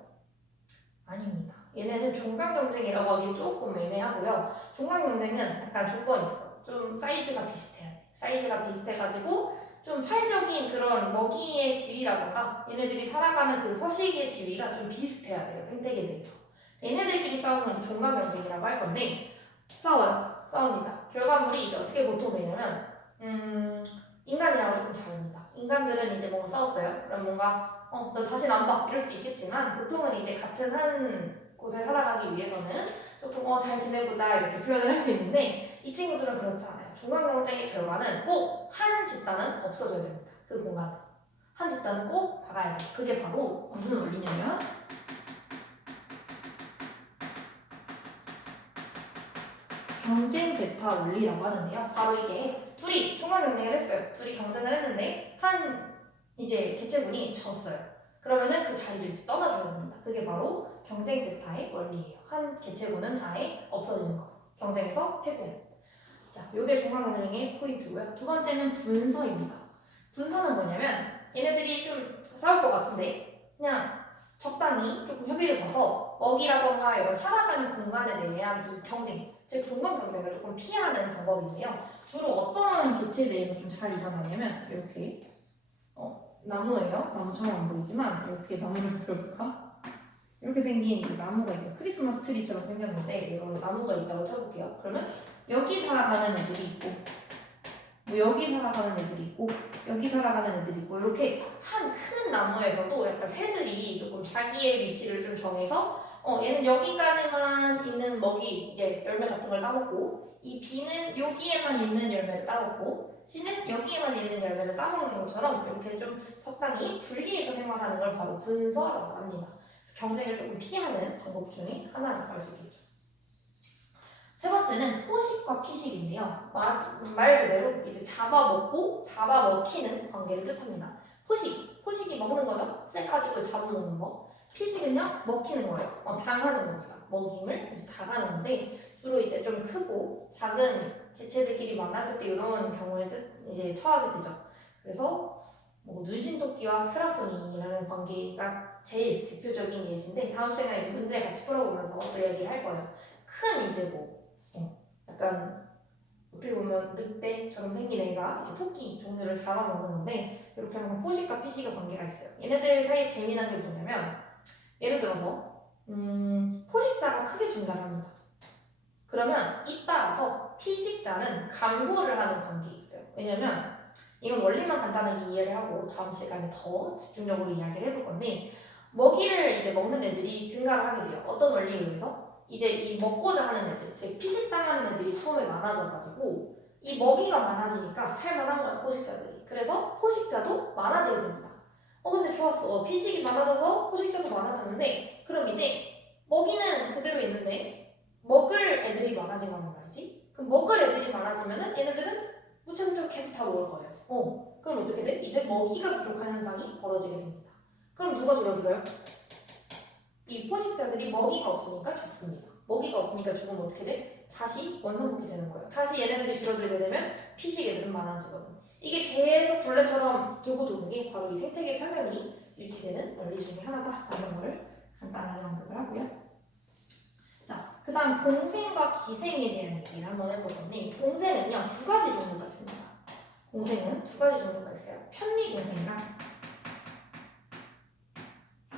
아닙니다. 얘네는 종간 경쟁이라고 하기 조금 애매하고요. 종간 경쟁은 약간 조건이 있어. 좀 사이즈가 비슷해야 돼. 사이즈가 비슷해가지고 좀 사회적인 그런 먹이의 지위라던가 얘네들이 살아가는 그 서식의 지위가 좀 비슷해야 돼요. 생태계 내에서. 얘네들끼리 싸우는 게 종간 경쟁이라고 할 건데, 싸웁니다. 결과물이 이제 어떻게 보통 되냐면, 인간이랑은 조금 다릅니다. 인간들은 이제 뭔가 싸웠어요. 그럼 뭔가, 너 다시는 안 봐. 이럴 수도 있겠지만, 보통은 이제 같은 한 곳에 살아가기 위해서는 조금, 잘 지내보자. 이렇게 표현을 할 수 있는데, 이 친구들은 그렇지 않아요. 종간 경쟁의 결과는 꼭 한 집단은 없어져야 됩니다. 그 공간에. 한 집단은 꼭 박아야 돼요. 그게 바로 무슨 원리냐면, 경쟁 베타 원리라고 하는데요. 바로 이게 둘이 종간 경쟁을 했어요. 둘이 경쟁을 했는데 한 이제 개체군이 졌어요. 그러면은 그 자리를 이제 떠나줘야 됩니다. 그게 바로 경쟁 베타의 원리예요. 한 개체군은 아예 없어지는 거. 경쟁에서 패배해요. 자, 요게 종간 경쟁의 포인트고요. 두 번째는 분서입니다. 분서는 뭐냐면 얘네들이 좀 싸울 것 같은데 그냥 적당히 조금 협의를 봐서 먹이라던가 이런 살아가는 공간에 대한 이 경쟁, 즉 종간 경쟁을 조금 피하는 방법인데요. 주로 어떤 개체 내에서 좀 잘 일어나냐면 이렇게 나무예요. 나무처럼 안 보이지만 이렇게 나무를 그려볼까? 이렇게 생긴 이 나무가 있어요. 크리스마스 트리처럼 생겼는데 이런 나무가 있다고 쳐볼게요. 그러면 여기 살아가는 애들이 있고, 뭐 여기 살아가는 애들이 있고, 여기 살아가는 애들이 있고, 이렇게 한 큰 나무에서도 약간 새들이 조금 자기의 위치를 좀 정해서 얘는 여기까지만 있는 먹이 이제 열매 같은 걸 따먹고, 이 B는 여기에만 있는 열매를 따먹고, C는 여기에만 있는 열매를 따먹는 것처럼 이렇게 좀 적당히 분리해서 생활하는 걸 바로 분서라고 합니다. 경쟁을 조금 피하는 방법 중에 하나라고 할 수 있겠죠. 세 번째는 포식과 피식인데요. 말 그대로 이제 잡아먹고 잡아먹히는 관계를 뜻합니다. 포식이 먹는 거죠. 쎄 가지고 잡아먹는 거. 피식은요, 먹히는 거예요. 당하는 겁니다. 먹임을 이제 당하는 건데 주로 이제 좀 크고 작은 개체들끼리 만났을 때 이런 경우에 이제 처하게 되죠. 그래서 뭐 누진토끼와 스라소니라는 관계가 제일 대표적인 예시인데 다음 시간에 이제 문제 같이 풀어보면서 또 얘기를 할 거예요. 큰 이제 뭐 약간 어떻게 보면 늑대처럼 생긴 애가 이제 토끼 종류를 잡아먹는 건데 이렇게 항상 포식과 피식의 관계가 있어요. 얘네들 사이에 재미난 게 뭐냐면 예를 들어서 포식자가 크게 증가를 합니다. 그러면 잇따라서 피식자는 감소를 하는 관계에 있어요. 왜냐면 이건 원리만 간단하게 이해를 하고 다음 시간에 더 집중적으로 이야기를 해볼 건데 먹이를 이제 먹는 애들이 증가를 하게 돼요. 어떤 원리에 의해서? 이제 이 먹고자 하는 애들, 즉 피식당하는 애들이 처음에 많아져가지고 이 먹이가 많아지니까 살만한 거야, 포식자들이. 그래서 포식자도 많아지게 됩니다. 근데 좋았어. 피식이 많아져서 포식자도 많아졌는데 그럼 이제 먹이는 그대로 있는데 먹을 애들이 많아진 거란 말이지. 그럼 먹을 애들이 많아지면은 얘네들은 무차별적으로 계속 다 먹을 거예요. 그럼 어떻게 돼? 이제 먹이가 부족한 현상이 벌어지게 됩니다. 그럼 누가 줄어들어요? 이 포식자들이 먹이가 없으니까 죽습니다. 먹이가 없으니까 죽으면 어떻게 돼? 다시 원상복귀 되는 거예요. 다시 얘네들이 줄어들게 되면 피식 애들은 많아지거든. 이게 계속 굴레처럼 돌고 도는 게 바로 이 생태계 평형이 유지되는 원리 중에 하나다라는 거를 간단하게 언급을 하고요. 그 다음 공생과 기생에 대한 얘기를 한번 해볼 건데 공생은요 두 가지 종류가 있습니다. 공생은 두 가지 종류가 있어요. 편리공생이랑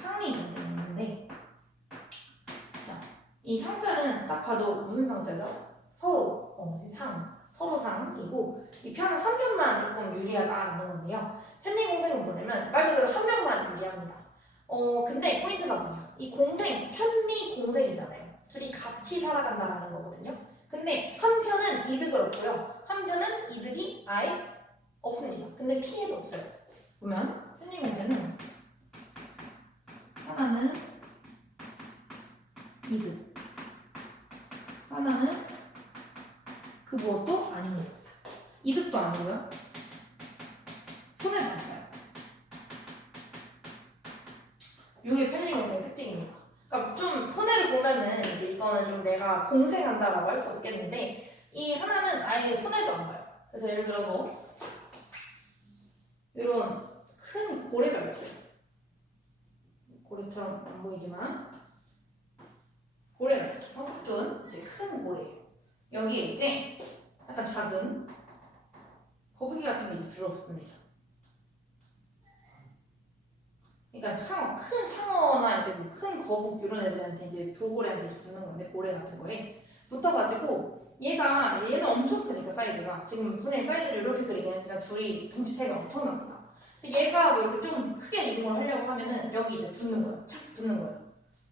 상리공생이 있는데 자, 이 상자는 딱 봐도 무슨 상자죠? 서로 상이고 이 편은 한 편만 조금 유리하다라는 건데요. 편리공생은 뭐냐면 말 그대로 한 명만 유리합니다. 근데 포인트가 뭐냐? 이 공생, 편리공생이잖아요. 둘이 같이 살아간다라는 거거든요. 근데 한 편은 이득을 얻고요. 한 편은 이득이 아예 없습니다. 근데 피해도 없어요. 보면 편리공생은 하나는 이득, 하나는 그 무엇도 아닙니다. 이득도 아니고요. 손해도 안 봐요. 이게 편리공생 특징입니다. 그러니까 좀 손해를 보면은 이제 이거는 좀 내가 공생한다라고 할 수 없겠는데 이 하나는 아예 손해도 안 봐요. 그래서 예를 들어서 이런 큰 고래가 있어요. 고래처럼 안 보이지만 고래가 있어요. 성격 좋은 이제 큰 고래예요. 여기에 이제 약간 작은 거북이 같은 게 이제 들어붙습니다. 그러니까 큰 상어나 이제 뭐 큰 거북 이런 애들한테 이제 돌고래한테 이제 붙는 건데 고래 같은 거에 붙어가지고 얘는 엄청 크니까 사이즈가 지금 분의 사이즈를 이렇게 그리긴 했지만 둘이 덩치 차이가 엄청나 크다. 얘가 뭐 이렇게 좀 크게 이동을 하려고 하면은 여기 이제 붙는 거야. 착 붙는 거야.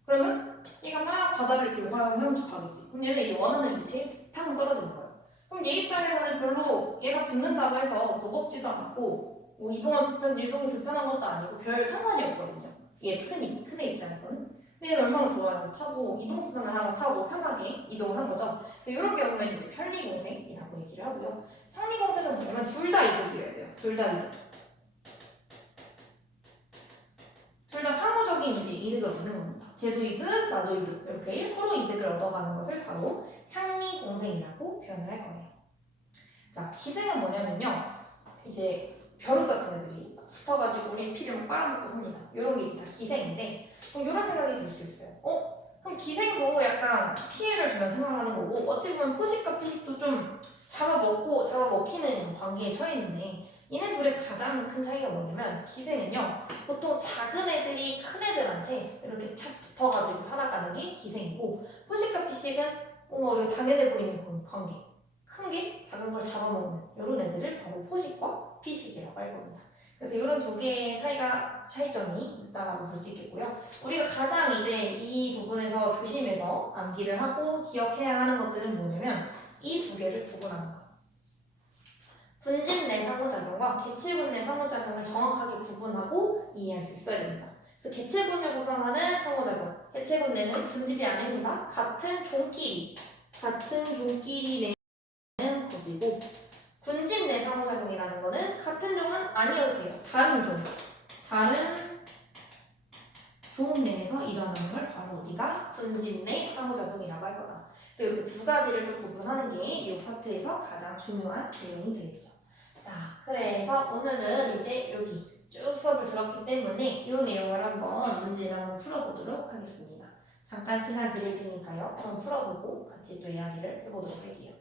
그러면 얘가 막 바다를 이렇게 헤엄쳐 가겠지. 그럼 얘는 이제 원하는 위치에 탕 떨어지는 거야. 그럼 얘 입장에서는 별로 얘가 붙는다고 해서 무겁지도 않고 뭐 이동이 불편한 것도 아니고 별 상관이 없거든요. 얘 큰 애 입장에서는. 근데 얘는 얼마나 좋아요. 타고 이동수단을 하나 타고 편하게 이동을 한 거죠. 이런 경우는 이제 편리공생이라고 얘기를 하고요. 상리공생은 뭐냐면 둘 다 이득이어야 돼요. 둘 다 이득. 둘 다 상호적인 이제 이득을 얻는 겁니다. 쟤도 이득, 나도 이득 이렇게 서로 이득을 얻어가는 것을 바로 상리공생이라고 표현을 할 거예요. 자, 기생은 뭐냐면요. 이제 벼룩 같은 애들이 붙어가지고 우리 피를 막 빨아먹고 삽니다. 이런 게 이제 다 기생인데 그럼 이런 생각이 들 수 있어요. 그럼 기생도 약간 피해를 주면 생각하는 거고 어찌 보면 포식과 피식도 좀 잡아먹히는 관계에 처해 있는데 얘네 둘의 가장 큰 차이가 뭐냐면 기생은요 보통 작은 애들이 큰 애들한테 이렇게 착 붙어가지고 살아가는 게 기생이고 포식과 피식은 뭔가 우리가 당연해 보이는 그런 관계 큰 게 작은 걸 잡아먹는 이런 애들을 바로 포식과 피식이라고 할 겁니다. 그래서 이런 두 개의 차이점이 있다라고 볼 수 있겠고요. 우리가 가장 이제 이 부분에서 조심해서 암기를 하고 기억해야 하는 것들은 뭐냐면 이 두 개를 구분하는 거예요. 분진 내 상호작용과 개체군 내 상호작용을 정확하게 구분하고 이해할 수 있어야 됩니다. 그래서 개체군을 구성하는 상호작용, 개체군 내는 분집이 아닙니다. 같은 종끼리 내는 것이고 분진 내 상호작용이라는 거는 같은 종은 아니어도 돼요. 다른 종 내에서 일어나는 걸 바로 우리가 분진 내 상호작용이라고 할 거다. 그래서 이렇게 두 가지를 좀 구분하는 게 이 파트에서 가장 중요한 내용이 되겠죠. 자, 그래서 오늘은 이제 여기 쭉 수업을 들었기 때문에 이 내용을 한번 문제를 한번 풀어보도록 하겠습니다. 잠깐 시간 드릴 테니까요. 한번 풀어보고 같이 또 이야기를 해보도록 할게요.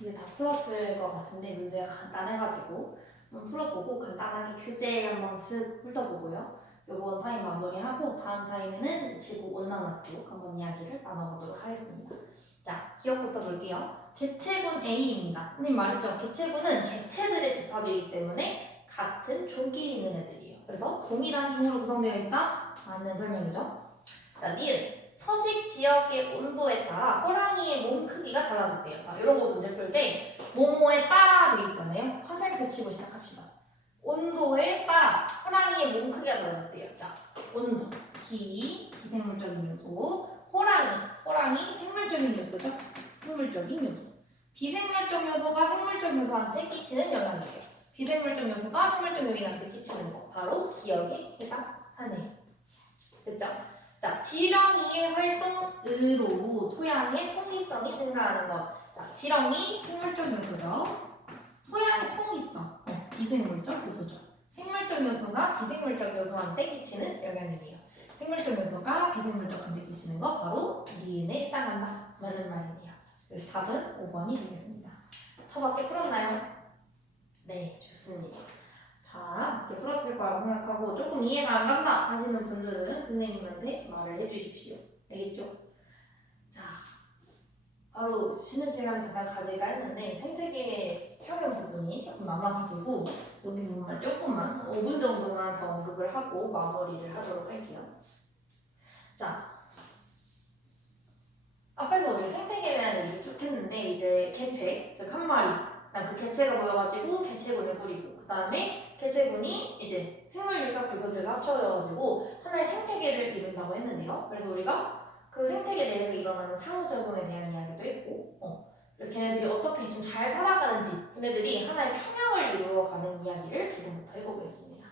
이제 다 풀었을 것 같은데 문제가 간단해가지고 한번 풀어보고 간단하게 교재 한번 쓱 훑어보고요. 이번 타임 마무리하고 다음 타임에는 지구 온난화 쪽 한번 이야기를 나눠보도록 하겠습니다. 자, 기억부터 볼게요. 개체군 A입니다. 선생님 말했죠? 개체군은 개체들의 집합이기 때문에 같은 종끼리 있는 애들이에요. 그래서 동일한 종으로 구성되어 있다? 맞는 설명이죠. 자, 니은. 서식 지역의 온도에 따라 호랑이의 몸 크기가 달라졌대요. 자, 이런 거 문제 풀 때 뭐뭐에 따라 되어 있잖아요. 화살표 치고 시작합시다. 온도에 따라 호랑이의 몸 크기가 달라졌대요. 자, 온도, 비생물적인 요소, 호랑이 생물적인 요소죠. 생물적인 요소. 비생물적 요소가 생물적 요소한테 끼치는 영향이에요. 비생물적 요소가 생물적 요인한테 끼치는 거 바로 기억에 해당하네요. 됐죠? 자, 지렁이의 활동으로 토양의 통기성이 증가하는 것. 자, 지렁이 생물적 요소죠. 토양의 통기성, 비생물적 요소죠. 생물적 요소가 비생물적 요소한테 끼치는 영향이에요. 생물적 요소가 비생물적한테 끼치는 거 바로 니은에 해당한다. 라는 말이네요. 그래서 답은 5번이 되겠습니다. 다 맞게 풀었나요? 네, 좋습니다. 다 이렇게 풀었을 거라고 생각하고 조금 이해가 안 간다 하시는 분들은 선생님한테 말을 해주십시오. 알겠죠? 자, 바로 쉬는 시간을 잠깐 가질까 했는데 생태계 평형 부분이 조금 남아가지고 여기 부분만 조금만 5분 정도만 더 언급을 하고 마무리를 하도록 할게요. 자, 앞에서 우리 생태계에 대한 얘기를 쭉 했는데 이제 개체, 즉 한 마리, 그 개체가 모여가지고 개체군을 꾸리고 그 다음에 개체군이 이제 생물 유사 요소들과 합쳐져가지고 하나의 생태계를 이룬다고 했는데요. 그래서 우리가 그 생태계 내에서 일어나는 상호작용에 대한 이야기도 했고, 그래서 걔네들이 어떻게 좀 잘 살아가는지, 걔네들이 하나의 평형을 이루어가는 이야기를 지금부터 해보겠습니다.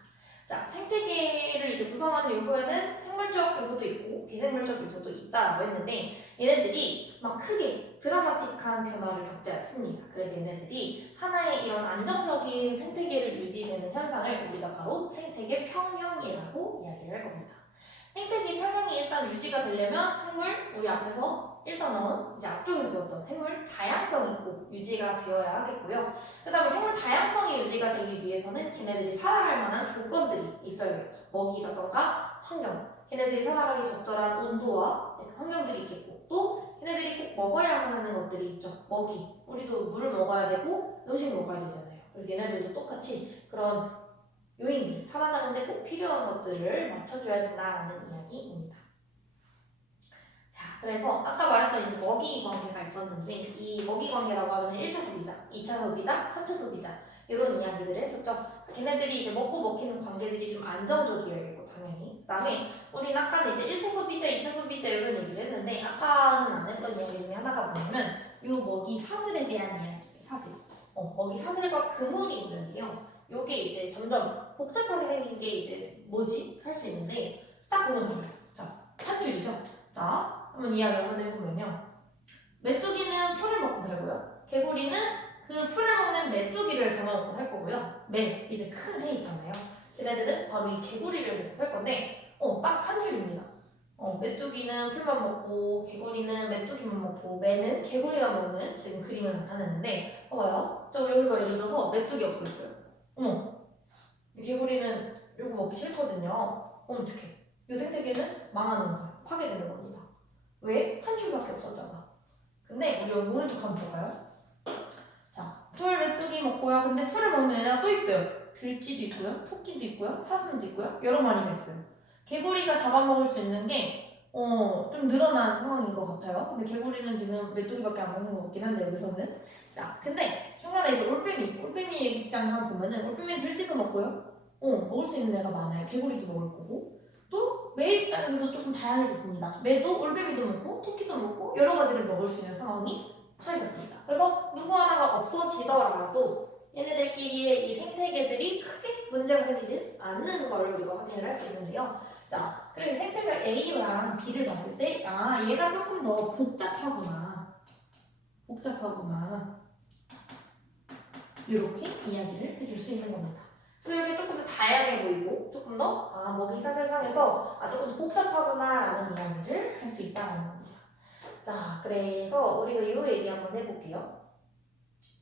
자, 생태계를 이제 구성하는 요소에는 생물적 요소도 있고 비생물적 요소도 있다라고 했는데 얘네들이 막 크게 드라마틱한 변화를 겪지 않습니다. 그래서 얘네들이 하나의 이런 안정적인 생태계를 유지되는 현상을 우리가 바로 생태계 평형이라고 이야기를 할 겁니다. 생태계 평형이 일단 유지가 되려면 생물, 우리 앞에서 일단 나온 이제 앞쪽에 배웠던 생물 다양성이 꼭 유지가 되어야 하겠고요. 그 다음에 생물 다양성이 유지가 되기 위해서는 걔네들이 살아갈 만한 조건들이 있어야겠죠. 먹이라던가 환경, 걔네들이 살아가기 적절한 온도와 환경들이 있겠고 또 걔네들이 꼭 먹어야만 하는 것들이 있죠. 먹이, 우리도 물을 먹어야 되고 음식 먹어야 되잖아요. 그래서 얘네들도 똑같이 그런 요인들, 살아가는데 꼭 필요한 것들을 맞춰줘야 된다는 이야기입니다. 자, 그래서 아까 말했던 이제 먹이 관계가 있었는데 이 먹이 관계라고 하면 1차 소비자, 2차 소비자, 3차 소비자 이런 이야기들을 했었죠. 걔네들이 이제 먹고 먹히는 관계들이 좀 안정적이어야겠고 당연히. 그 다음에 우리는 아까 이제 1차 소비자, 2차 소비자 이런 얘기를 했는데 아까는 안 했던 이야기 중에 하나가 뭐냐면 이 먹이 사슬에 대한 이야기예요. 사슬. 먹이 사슬과 그물이 있는데요. 요게 이제 점점 복잡하게 생긴 게 이제 뭐지? 할 수 있는데 딱 보면 돼요. 자, 한 줄이죠. 자, 한번 이야기 한번 해보면요. 메뚜기는 풀을 먹고 살고요. 개구리는 그 풀을 먹는 메뚜기를 잡아먹고 살 거고요. 매, 이제 큰 새 있잖아요. 걔네들은 바로 이 개구리를 먹고 살 건데 딱 한 줄입니다. 메뚜기는 풀만 먹고 개구리는 메뚜기만 먹고 매는 개구리만 먹는 지금 그림을 나타냈는데 봐봐요. 저 여기서 예를 들어서 메뚜기 없어졌어요. 어머, 개구리는 이거 먹기 싫거든요. 어떡해. 이 생태계는 망하는 거예요. 파괴되는 겁니다. 왜? 한 줄밖에 없었잖아. 근데 우리 여기 오른쪽 한번 볼까요? 자, 풀 메뚜기 먹고요. 근데 풀을 먹는 애가 또 있어요. 들쥐도 있고요. 토끼도 있고요. 사슴도 있고요. 여러 마리가 있어요. 개구리가 잡아먹을 수 있는 게 좀 늘어난 상황인 것 같아요. 근데 개구리는 지금 메뚜기밖에 안 먹는 것 같긴 한데 여기서는. 자, 근데 중간에 이제 올빼미 입장 한번 보면은 올빼미는 들쥐도 먹고요. 먹을 수 있는 애가 많아요. 개구리도 먹을 거고. 또 매 입장에서도 조금 다양해졌습니다. 매도 올빼미도 먹고 토끼도 먹고 여러 가지를 먹을 수 있는 상황이 처해졌습니다. 그래서 누구 하나가 없어지더라도 얘네들끼리의 이 생태계들이 크게 문제가 생기지 않는 걸 우리가 확인을 할 수 있는데요. 자, 그리고 생태계 A랑 B를 봤을 때 얘가 조금 더 복잡하구나 이렇게 이야기를 해줄 수 있는 겁니다. 그래서 여기 조금 더 다양해 보이고 조금 더 먹이 사슬상에서 조금 더 복잡하구나 라는 이야기를 할 수 있다는 겁니다. 자, 그래서 우리가 이 얘기 한번 해볼게요.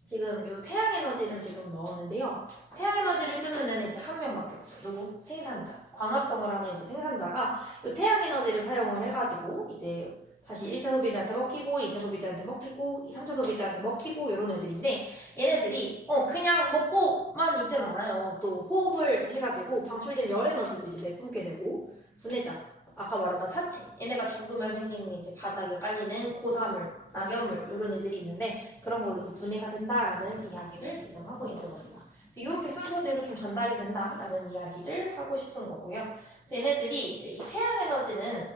지금 요 태양 에너지를 지금 넣었는데요. 태양 에너지를 쓰는 데는 이제 한 명밖에 없어요. 누구? 생산자. 광합성을 하는 이제 생산자가 요 태양 에너지를 사용을 해가지고 이제 다시 1차 소비자한테 먹히고 2차 소비자한테 먹히고 3차 소비자한테 먹히고 이런 애들인데 얘네들이 그냥 먹고만 있진 않아요. 또 호흡을 해가지고 방출된 열 에너지도 이제 내뿜게 되고 분해자 아까 말했던 사체 얘네가 죽으면 생기는 이제 바닥에 깔리는 고사물, 낙엽물 이런 애들이 있는데 그런 걸로도 분해가 된다라는 이야기를 지금 하고 있는 겁니다. 이렇게 순서대로 좀 전달이 된다라는 이야기를 하고 싶은 거고요. 얘네들이 이제 이 태양 에너지는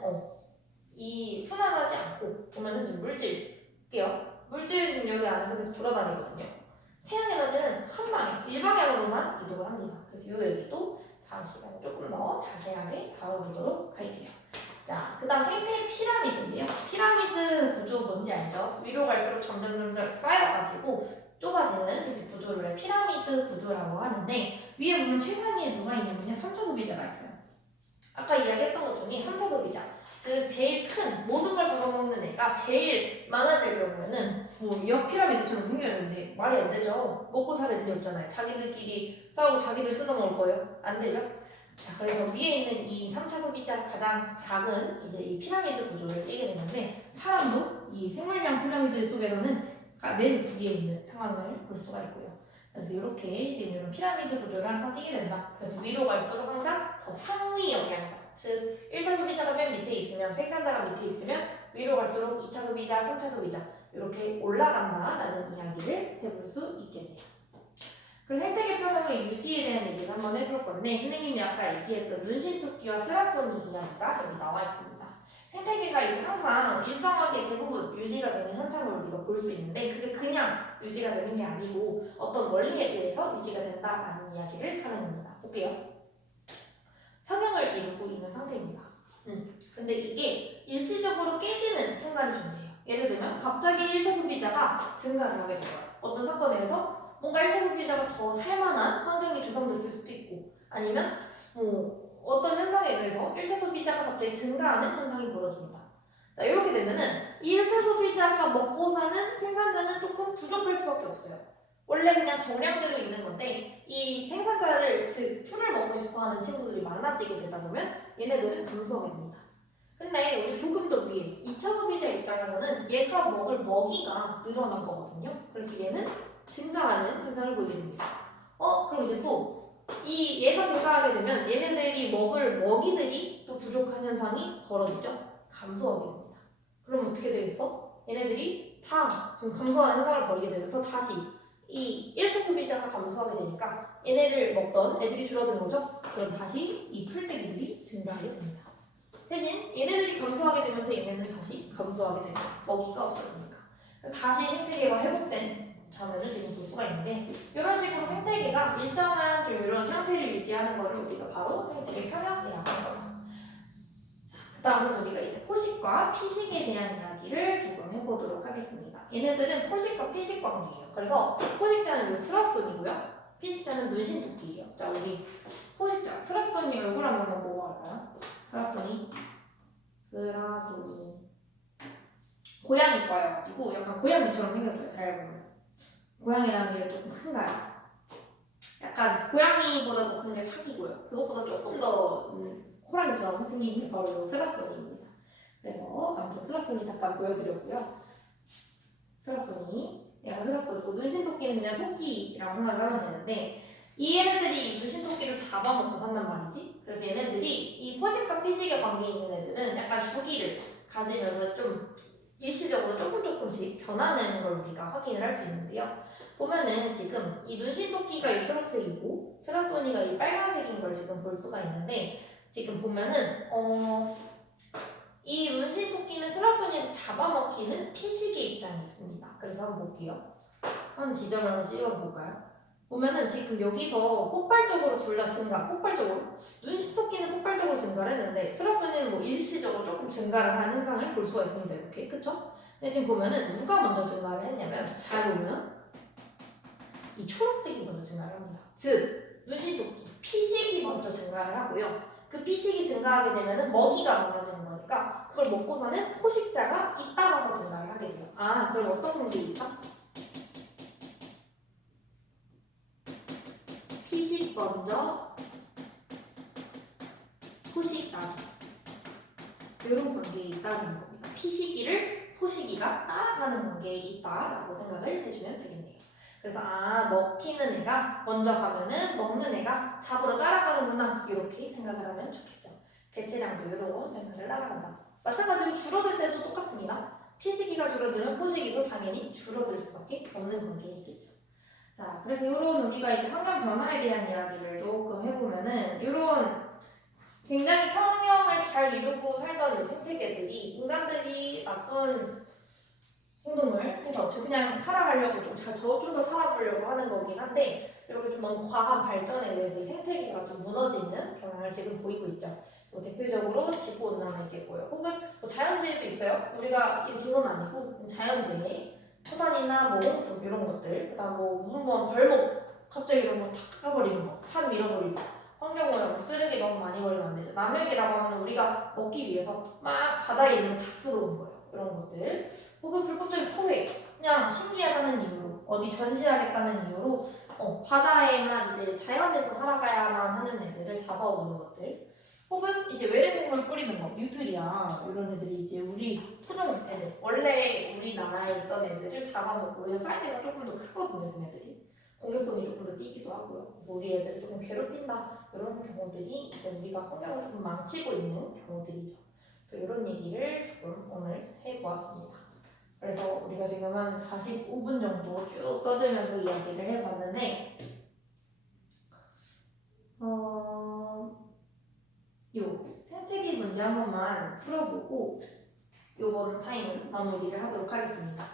이 순환하지 않고 보면은 지금 물질게요. 물질은 지금 여기 안에서 계속 돌아다니거든요. 태양 에너지는 한 방에 일방향으로만 이동을 합니다. 그래서 요 얘기도 다음 시간에 조금 더 자세하게 다뤄보도록 할게요. 자, 그 다음 생태 피라미드인데요. 피라미드 구조 뭔지 알죠? 위로 갈수록 점점 쌓여가지고 좁아지는 그 구조를 피라미드 구조라고 하는데 위에 보면 최상위에 누가 있냐면요. 3차 소비자가 있어요. 아까 이야기했던 것 중에 3차 소비자 즉 제일 큰 모든 걸 잡아먹는 애가 제일 많아질 경우에는 옆 피라미드처럼 생겼는데 말이 안 되죠. 먹고 살 애들이 없잖아요. 자기들끼리 싸우고 자기들 뜯어먹을 거예요? 안 되죠? 자, 그래서 위에 있는 이 3차 소비자 가장 작은 이제 이 피라미드 구조를 띄게 되는데 사람도 이 생물량 피라미드 속에서는 맨 위에 있는 상황을 볼 수가 있고요. 그래서 이렇게 지금 이런 피라미드 구조를 항상 띄게 된다. 그래서 위로 갈수록 항상 더 상위 영향자 즉 1차 소비자가 맨 밑에 있으면 생산자가 밑에 있으면 위로 갈수록 2차 소비자, 3차 소비자 이렇게 올라간다라는 이야기를 해볼 수 있겠네요. 그래서 생태계 평형의 유지에 대한 얘기를 한번 해볼 건데 선생님이 아까 얘기했던 눈신토끼와 스라소니 이야기가 여기 나와 있습니다. 생태계가 이제 항상 일정하게 대부분 유지가 되는 현상을 우리가 볼 수 있는데 그게 그냥 유지가 되는 게 아니고 어떤 원리에 의해서 유지가 된다라는 이야기를 하는 겁니다. 볼게요. 평형을 이루고 있는 상태입니다. 근데 이게 일시적으로 깨지는 순간이 존재해요. 예를 들면 갑자기 1차 소비자가 증가를 하게 돼요. 어떤 사건에 의해서 뭔가 1차 소비자가 더 살만한 환경이 조성됐을 수도 있고 아니면 어떤 현상에 의해서 1차 소비자가 갑자기 증가하는 현상이 벌어집니다. 자, 이렇게 되면은 이 1차 소비자가 먹고 사는 생산자는 조금 부족할 수밖에 없어요. 원래 그냥 정량대로 있는 건데 이 생산자를 즉 풀을 먹고 싶어 하는 친구들이 많아지게 되다 보면 얘네들은 감소하게 됩니다. 근데 우리 조금 더 위에 2차 소비자 입장에서는 얘가 먹을 먹이가 늘어난 거거든요. 그래서 얘는 증가하는 현상을 보이게 됩니다. 그럼 이제 또 이 얘가 증가하게 되면 얘네들이 먹을 먹이들이 또 부족한 현상이 벌어지죠. 감소하게 됩니다. 그럼 어떻게 되겠어? 얘네들이 다 지금 감소하는 현상을 벌이게 되면서 다시 이 1차 소비자가 감소하게 되니까 얘네를 먹던 애들이 줄어든 거죠? 그럼 다시 이 풀떼기들이 증가하게 됩니다. 대신 얘네들이 감소하게 되면서 얘네는 다시 감소하게 되죠. 먹이가 없어지니까. 다시 생태계가 회복된 장면을 지금 볼 수가 있는데 이런 식으로 생태계가 일정한 좀 이런 형태를 유지하는 거를 우리가 바로 생태계 평형이라고 합니다. 그 다음은 우리가 이제 포식과 피식에 대한 이야기를 조금 해보도록 하겠습니다. 얘네들은 포식과 피식 관계예요. 그래서 포식자는 스라소니고요. 피식자는 눈신토끼예요. 자, 우리 포식자 스라소니 얼굴 한 번만 보고 갈까요? 스라소니 고양이과여가지고 약간 고양이처럼 생겼어요. 잘 보면 고양이라는 게 조금 큰가요? 약간 고양이보다 더 큰 게 사기고요. 그것보다 조금 더 호랑이처럼 생긴 게 바로 스라소니입니다. 그래서 아무튼 스라소니 잠깐 보여드렸고요. 스라소니, 얘가 스라소니고 눈신토끼는 그냥 토끼라고 생각을 하면 되는데 이 얘네들이 눈신토끼를 잡아먹고 산단 말이지. 그래서 얘네들이 이 포식과 피식의 관계에 있는 애들은 약간 주기를 가지면서 좀 일시적으로 조금씩 변하는 걸 우리가 확인을 할 수 있는데요. 보면은 지금 이 눈신토끼가 이 초록색이고 스라소니가 이 빨간색인 걸 지금 볼 수가 있는데 지금 보면은 이 눈신토끼는 스라소니를 잡아먹히는 피식의 입장이 있습니다. 그래서 한번 볼게요. 한 지점을 한번 찍어볼까요? 보면은 지금 여기서 폭발적으로 둘 다 폭발적으로 눈신토끼는 폭발적으로 증가를 했는데 스라소니는 뭐 일시적으로 조금 증가를 한 현상을 볼 수가 있습니다. 이렇게 그쵸? 근데 지금 보면은 누가 먼저 증가를 했냐면 잘 보면 이 초록색이 먼저 증가를 합니다. 즉 눈신토끼 피식이 먼저 증가를 하고요. 그 피식이 증가하게 되면은 먹이가 많아지는 거니까 그걸 먹고 사는 포식자가 잇따라서 증가를 하게 돼요. 그럼 어떤 문제일까? 먼저, 포식 나중. 이런 관계에 있다는 겁니다. 피시기를 포시기가 따라가는 관계에 있다라고 생각을 해주면 되겠네요. 그래서 먹히는 애가 먼저 가면은 먹는 애가 잡으러 따라가는구나 이렇게 생각을 하면 좋겠죠. 개체량도 이런 변화를 따라간다. 마찬가지로 줄어들 때도 똑같습니다. 피시기가 줄어들면 포시기도 당연히 줄어들 수밖에 없는 관계에 있겠죠. 자, 그래서 이런 우리가 이제 환경 변화에 대한 이야기를 조금 해보면은 이런 굉장히 평형을 잘 이루고 살던 이 생태계들이 인간들이 나쁜 행동을 해서 그냥 살아가려고 좀 더 살아보려고 하는 거긴 한데 이렇게 좀 너무 과한 발전에 의해서 이 생태계가 좀 무너지는 경향을 지금 보이고 있죠. 뭐 대표적으로 지구 온난화 있겠고요. 혹은 뭐 자연재해도 있어요. 우리가 일으킨 건 아니고 자연재해, 토산이나 뭐 홍수 이런 것들, 그다음 뭐 벌목 갑자기 이런 거 탁 깎아버리는 거, 산 밀어버리고 환경오염, 쓰레기 너무 많이 버리면 안 되죠. 남획이라고 하면 우리가 먹기 위해서 막 바다에 있는 거 다 쓸어오는 거예요. 이런 것들. 혹은 불법적인 포획, 그냥 신기하다는 이유로, 어디 전시하겠다는 이유로 바다에만 이제 자연에서 살아가야만 하는 애들을 잡아오는 것들. 혹은 이제 외래생물 뿌리는 거, 뉴트리아 이런 애들이 이제 우리 토종 애들, 원래 우리나라에 있던 애들을 잡아먹고, 왜냐면 사이즈가 조금 더 크거든요, 걔네들이. 공격성이 조금 더 뛰기도 하고요. 그래서 우리 애들을 조금 괴롭힌다 이런 경우들이 이제 우리가 환경을 조금 망치고 있는 경우들이죠. 그래서 이런 얘기를 조금 오늘 해보았습니다. 그래서 우리가 지금 한 45분 정도 쭉 떠들면서 이야기를 해봤는데 요 생태계 문제 한 번만 풀어보고 요번 타임은 마무리를 하도록 하겠습니다.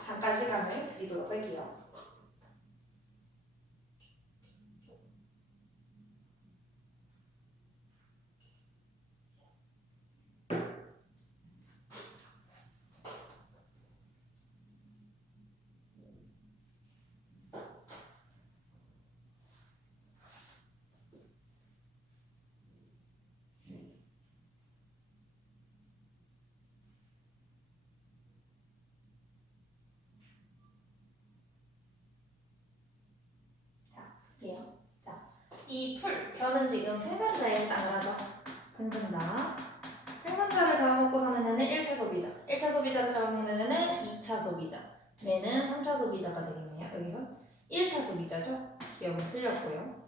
잠깐 시간을 드리도록 할게요. 이 별은 지금 생산자에 해당을 하죠. 생산자를 잡아먹고 사는 애는 1차 소비자, 1차 소비자를 잡아먹는 애는 2차 소비자, 얘는 3차 소비자가 되겠네요. 여기서 1차 소비자죠. 기억은 틀렸고요.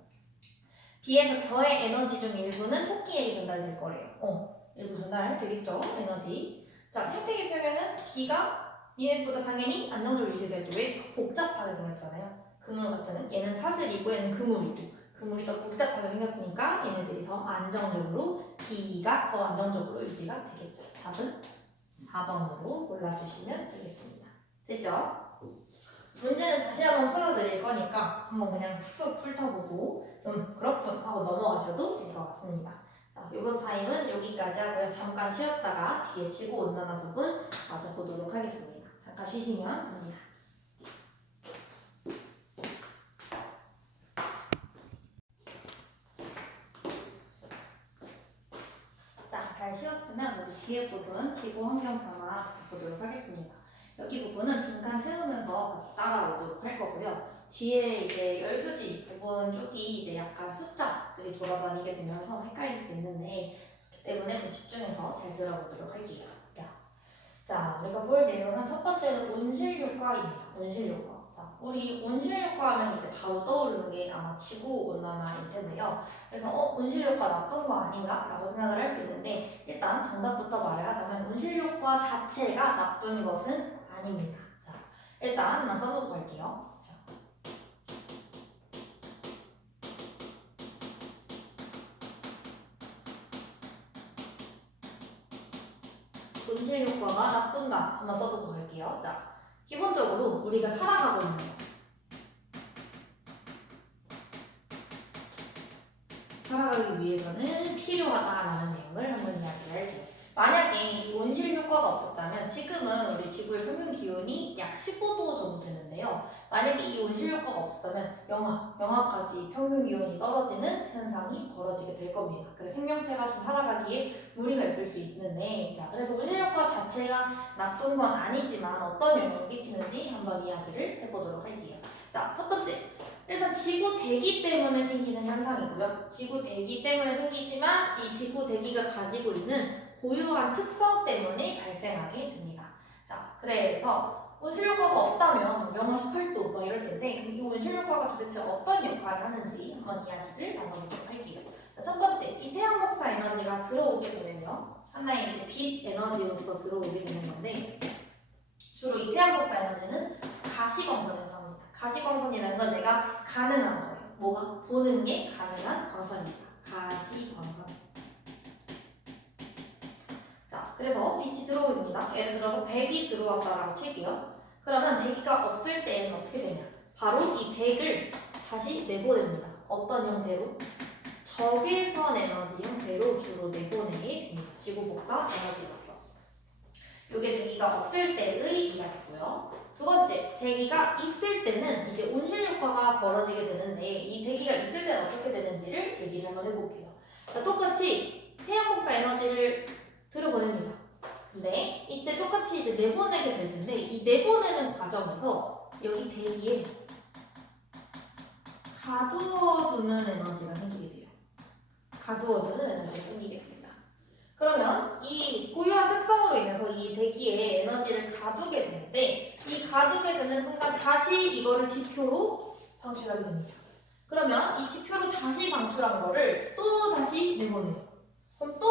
B에서 별의 에너지 중 일부는 토끼에게 전달될 거래요. 일부 전달되겠죠, 에너지. 자, 생태계 평형은 B가 얘네보다 당연히 안정적으로 유지되죠. 왜? 복잡하게 생겼잖아요. 그물 같은 얘는 사슬이고 얘는 그물이고 그물이 더 복잡하게 생겼으니까 얘네들이 더 안정적으로 B가 더 안정적으로 유지가 되겠죠. 답은 4번으로 골라주시면 되겠습니다. 됐죠? 문제는 다시 한번 풀어드릴 거니까 한번 그냥 쑥 훑어보고 그렇군 하고 넘어가셔도 될 것 같습니다. 자, 이번 타임은 여기까지 하고요. 잠깐 쉬었다가 뒤에 지구온난화 부분 마저 보도록 하겠습니다. 잠깐 쉬시면 됩니다. 잘 쉬었으면 우리 뒤에 부분 지구 환경 변화 보도록 하겠습니다. 여기 부분은 빈칸 채우면서 같이 따라오도록 할 거고요. 뒤에 이제 열수지 부분 쪽이 이제 약간 숫자들이 돌아다니게 되면서 헷갈릴 수 있는데 그렇기 때문에 좀 집중해서 잘 들어보도록 할게요. 자, 우리가 볼 내용은 첫 번째는 온실 효과입니다. 온실 효과. 자, 우리 온실 효과 하면 이제 바로 떠오르는 게 아마 지구 온난화일 텐데요. 그래서 온실 효과 나쁜 거 아닌가? 라고 생각을 할 수 있는데 일단 정답부터 말을 하자면 온실 효과 자체가 나쁜 것은 아닙니다. 자, 일단 하나 써놓고 갈게요. 온실 효과가 나쁜가 한번 써두고 갈게요. 자, 기본적으로 우리가 살아가고 있는 거. 살아가기 위해서는 필요하다라는 내용을 한번 이야기를 할게요. 만약에 이 온실 효과가 없었다면 지금은 우리 지구의 평균 기온이 약 15도 정도 되는데요. 만약에 이 온실 효과가 없었다면 영하까지 평균 기온이 떨어지는 현상이 벌어지게 될 겁니다. 그래서 생명체가 좀 살아가기에 무리가 있을 수 있는데 자, 그래서 온실 효과 자체가 나쁜 건 아니지만 어떤 영향을 끼치는지 한번 이야기를 해보도록 할게요. 자, 첫 번째. 일단 지구 대기 때문에 생기는 현상이고요. 지구 대기 때문에 생기지만 이 지구 대기가 가지고 있는 고유한 특성 때문에 발생하게 됩니다. 자, 그래서 온실효과가 없다면 영하 18도 막 이럴 텐데 이 온실효과가 도대체 어떤 역할을 하는지 한번 이야기를 나눠보도록 할게요. 자, 첫 번째, 이 태양 복사 에너지가 들어오게 되면요. 하나의 이제 빛 에너지로서 들어오게 되는 건데 주로 이 태양 복사 에너지는 가시광선에 해당합니다. 가시광선이라는 건 내가 가능한 거예요. 뭐가? 보는 게 가능한 광선입니다. 가시광선. 자, 그래서 빛이 들어옵니다. 예를 들어서 백이 들어왔다라고 칠게요. 그러면 대기가 없을 때에는 어떻게 되냐? 바로 이 백을 다시 내보냅니다. 어떤 형태로? 적외선 에너지 형태로 주로 내보내게 됩니다. 지구 복사 에너지로서. 이게 대기가 없을 때의 이야기고요. 두 번째, 대기가 있을 때는 이제 온실효과가 벌어지게 되는데 이 대기가 있을 때는 어떻게 되는지를 얘기를 한번 해볼게요. 자, 똑같이 태양 복사 에너지를 들어보냅니다. 근데 이때 똑같이 이제 내보내게 될 텐데 이 내보내는 과정에서 여기 대기에 가두어두는 에너지가 생기게 돼요. 가두어두는 에너지가 생기게 됩니다. 그러면 이 고유한 특성으로 인해서 이 대기에 에너지를 가두게 되는데 이 가두게 되는 순간 다시 이거를 지표로 방출하게 됩니다. 그러면 이 지표로 다시 방출한 거를 또 다시 내보내요. 그럼 또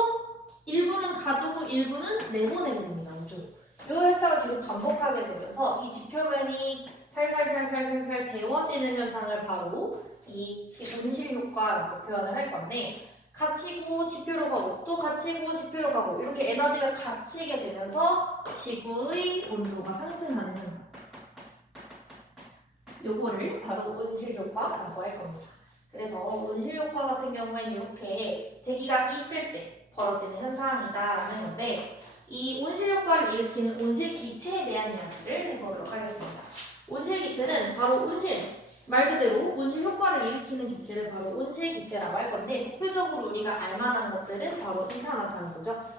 일부는 가두고 일부는 내보내게 됩니다. 우주로. 이 현상을 계속 반복하게 되면서 이 지표면이 살살살살살살 데워지는 현상을 바로 이 온실효과라고 표현을 할 건데 갇히고 지표로 가고 또 갇히고 지표로 가고 이렇게 에너지가 갇히게 되면서 지구의 온도가 상승하는 현상. 요거를 바로 온실효과라고 할 겁니다. 그래서 온실효과 같은 경우에는 이렇게 대기가 있을 때 벌어지는 현상이다라는 건데 이 온실효과를 일으키는 온실기체에 대한 이야기를 해보도록 하겠습니다. 온실기체는 바로 말 그대로 온실효과를 일으키는 기체를 바로 온실기체라고 할 건데 대표적으로 우리가 알만한 것들은 바로 이산화탄소죠.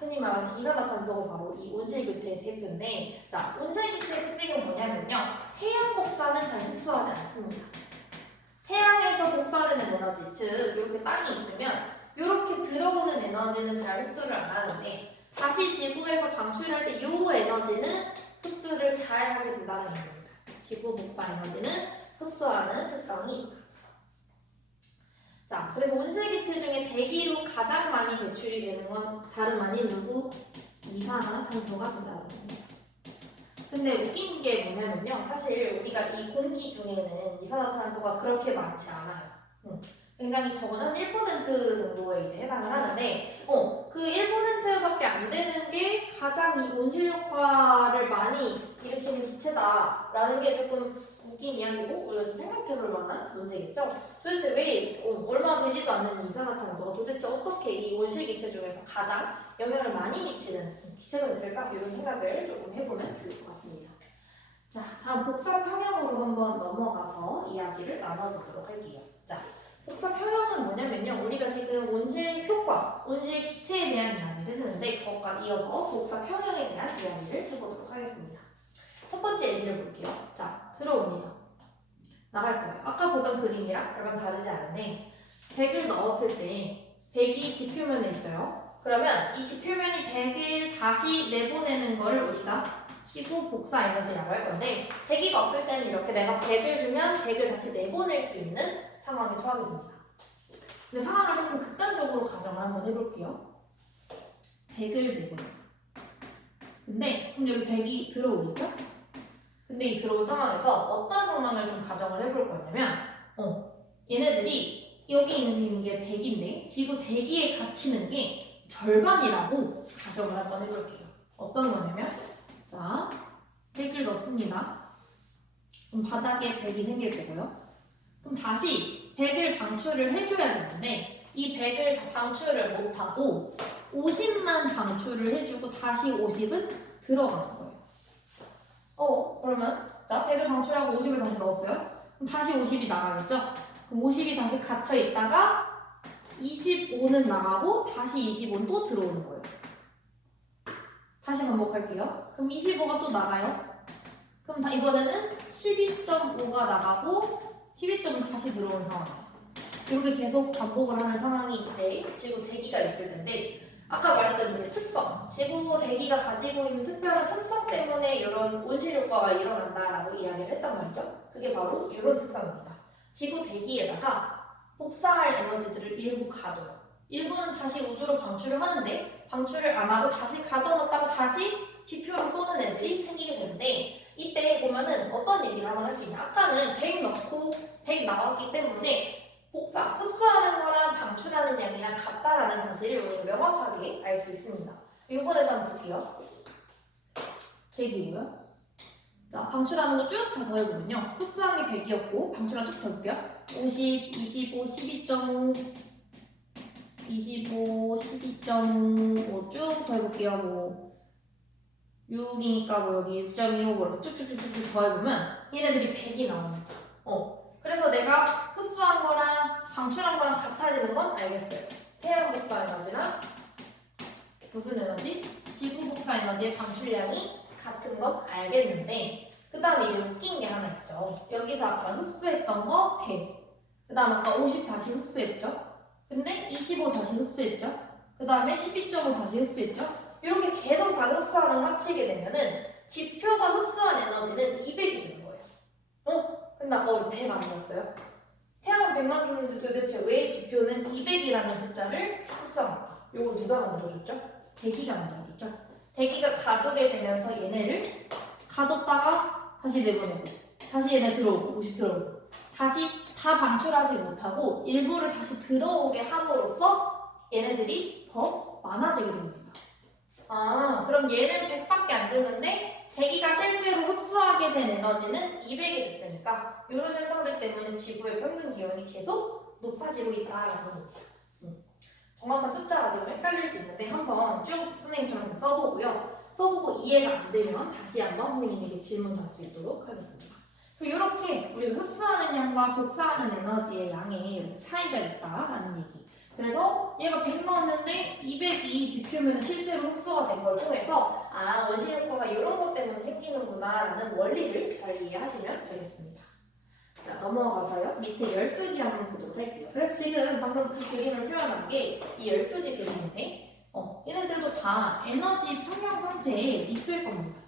흔히 말하는 이산화탄소가 바로 이 온실기체의 대표인데 자, 온실기체의 특징은 뭐냐면요. 태양 복사는 잘 흡수하지 않습니다. 태양에서 복사되는 에너지, 즉 이렇게 땅이 있으면 이렇게 들어오는 에너지는 잘 흡수를 안 하는데 다시 지구에서 방출할 때 이 에너지는 흡수를 잘 하게 된다는 얘기입니다. 지구 복사 에너지는 흡수하는 특성이 있다. 자, 그래서 온실기체 중에 대기로 가장 많이 배출이 되는 건 다름 아닌 누구? 이산화탄소가 된다는 겁니다. 근데 웃긴 게 뭐냐면요. 사실 우리가 이 공기 중에는 이산화탄소가 그렇게 많지 않아요. 굉장히 적은 한 1% 정도에 이제 해당을 하는데, 그 1%밖에 안 되는 게 가장 이 온실효과를 많이 일으키는 기체다라는 게 조금 웃긴 이야기고, 우리가 좀 생각해볼 만한 문제겠죠? 도대체 왜 얼마 되지도 않는 이산화탄소가 도대체 어떻게 이 온실기체 중에서 가장 영향을 많이 미치는 기체가 됐을까? 이런 생각을 조금 해보면 좋을 것 같습니다. 자, 다음 복사 평형으로 한번 넘어가서 이야기를 나눠보도록 할게요. 자, 복사 평형은 뭐냐면요. 우리가 지금 온실 효과, 온실 기체에 대한 이야기를 했는데 그것과 이어서 복사 평형에 대한 이야기를 해보도록 하겠습니다. 첫 번째 예시를 볼게요. 자, 들어옵니다. 나갈 거예요. 아까 보던 그림이랑 별반 다르지 않은데 100을 넣었을 때 100이 지표면에 있어요. 그러면 이 지표면이 100을 다시 내보내는 거를 우리가 지구 복사 에너지라고 할 건데 대기가 없을 때는 이렇게 내가 100을 주면 100을 다시 내보낼 수 있는 상황에 처하게 됩니다. 근데 상황을 조금 극단적으로 가정을 한번 해볼게요. 100을 내보내요. 근데 그럼 여기 100이 들어오겠죠? 근데 이 들어온 상황에서 어떤 상황을 좀 가정을 해볼 거냐면 얘네들이 여기 있는 지금 이게 대기인데 지구 대기에 갇히는 게 절반이라고 가정을 한번 해볼게요. 어떤 거냐면 자, 100을 넣습니다. 그럼 바닥에 100이 생길 거고요. 그럼 다시 100을 방출을 해줘야 되는데 이 100을 방출을 못하고 50만 방출을 해주고 다시 50은 들어가는 거예요. 그러면 자 100을 방출하고 50을 다시 넣었어요. 그럼 다시 50이 나가겠죠? 그럼 50이 다시 갇혀 있다가 25는 나가고 다시 25는 또 들어오는 거예요. 다시 반복할게요. 그럼 25가 또 나가요. 그럼 이번에는 12.5가 나가고 12점은 다시 들어온 상황이에요. 이렇게 계속 반복을 하는 상황이 이제 지구 대기가 있을 텐데 아까 말했던 이제 특성, 지구 대기가 가지고 있는 특별한 특성 때문에 이런 온실 효과가 일어난다라고 이야기를 했단 말이죠. 그게 바로 이런 특성입니다. 지구 대기에다가 복사할 에너지들을 일부 가둬요. 일부는 다시 우주로 방출을 하는데 방출을 안 하고 다시 가둬놨다가 다시 지표로 쏘는 애들이 생기게 되는데 이때 보면은 어떤 얘기를 한번 할 수 있냐. 아까는 100 넣고 100 나왔기 때문에 복사, 흡수하는 거랑 방출하는 양이랑 같다라는 사실을 우리가 명확하게 알 수 있습니다. 이번에도 한번 볼게요. 100이고요. 자, 방출하는 거 쭉 다 더해보면요. 흡수한 게 100이었고 방출한 쭉 더해볼게요. 50, 25, 12.5, 25, 12.5 쭉 더해볼게요. 뭐 6이니까 뭐 여기 6.25로 쭉쭉쭉쭉 더해보면 얘네들이 100이 나옵니다. 그래서 내가 흡수한 거랑 방출한 거랑 같아지는 건 알겠어요. 태양 복사 에너지랑 무슨 에너지? 지구 복사 에너지의 방출량이 같은 건 알겠는데 그 다음에 이제 웃긴 게 하나 있죠. 여기서 아까 흡수했던 거 100. 그 다음 아까 50 다시 흡수했죠. 근데 25 다시 흡수했죠. 그 다음에 12.5 다시 흡수했죠. 이렇게 계속 다 흡수하는 걸 합치게 되면은 지표가 흡수한 에너지는 200이 되는 거예요. 근데 아까 우리 100 아니었어요? 태양은 100만 줬는데 도대체 왜 지표는 200이라는 숫자를 흡수한가? 이걸 누가 만들어줬죠? 대기가 만들어줬죠. 대기가 가두게 되면서 얘네를 가뒀다가 다시 내보내고 다시 얘네 들어오고 50 들어오고 다시 다 방출하지 못하고 일부를 다시 들어오게 함으로써 얘네들이 더 많아지게 됩니다. 그럼 얘는 100밖에 안 줬는데 대기가 실제로 흡수하게 된 에너지는 200이 됐으니까 이런 현상들 때문에 지구의 평균 기온이 계속 높아지고 있다라는 겁니다. 정확한 숫자가 지금 헷갈릴 수 있는데 한번 쭉 선생님처럼 써보고요. 써보고 이해가 안 되면 다시 한번 선생님에게 질문 드리도록 하겠습니다. 이렇게 우리가 흡수하는 양과 복사하는 에너지의 양에 차이가 있다라는 얘기. 그래서 얘가 100 넣었는데 200이 지표면 실제로 흡수가 된 걸 통해서 원심 효과가 이런 것 때문에 생기는구나 라는 원리를 잘 이해하시면 되겠습니다. 자, 넘어가서요. 밑에 열수지 한번 보도록 할게요. 그래서 지금 방금 그 그림을 표현한 게 이 열수지 그림인데 얘네들도 다 에너지 평형 상태에 있을 겁니다.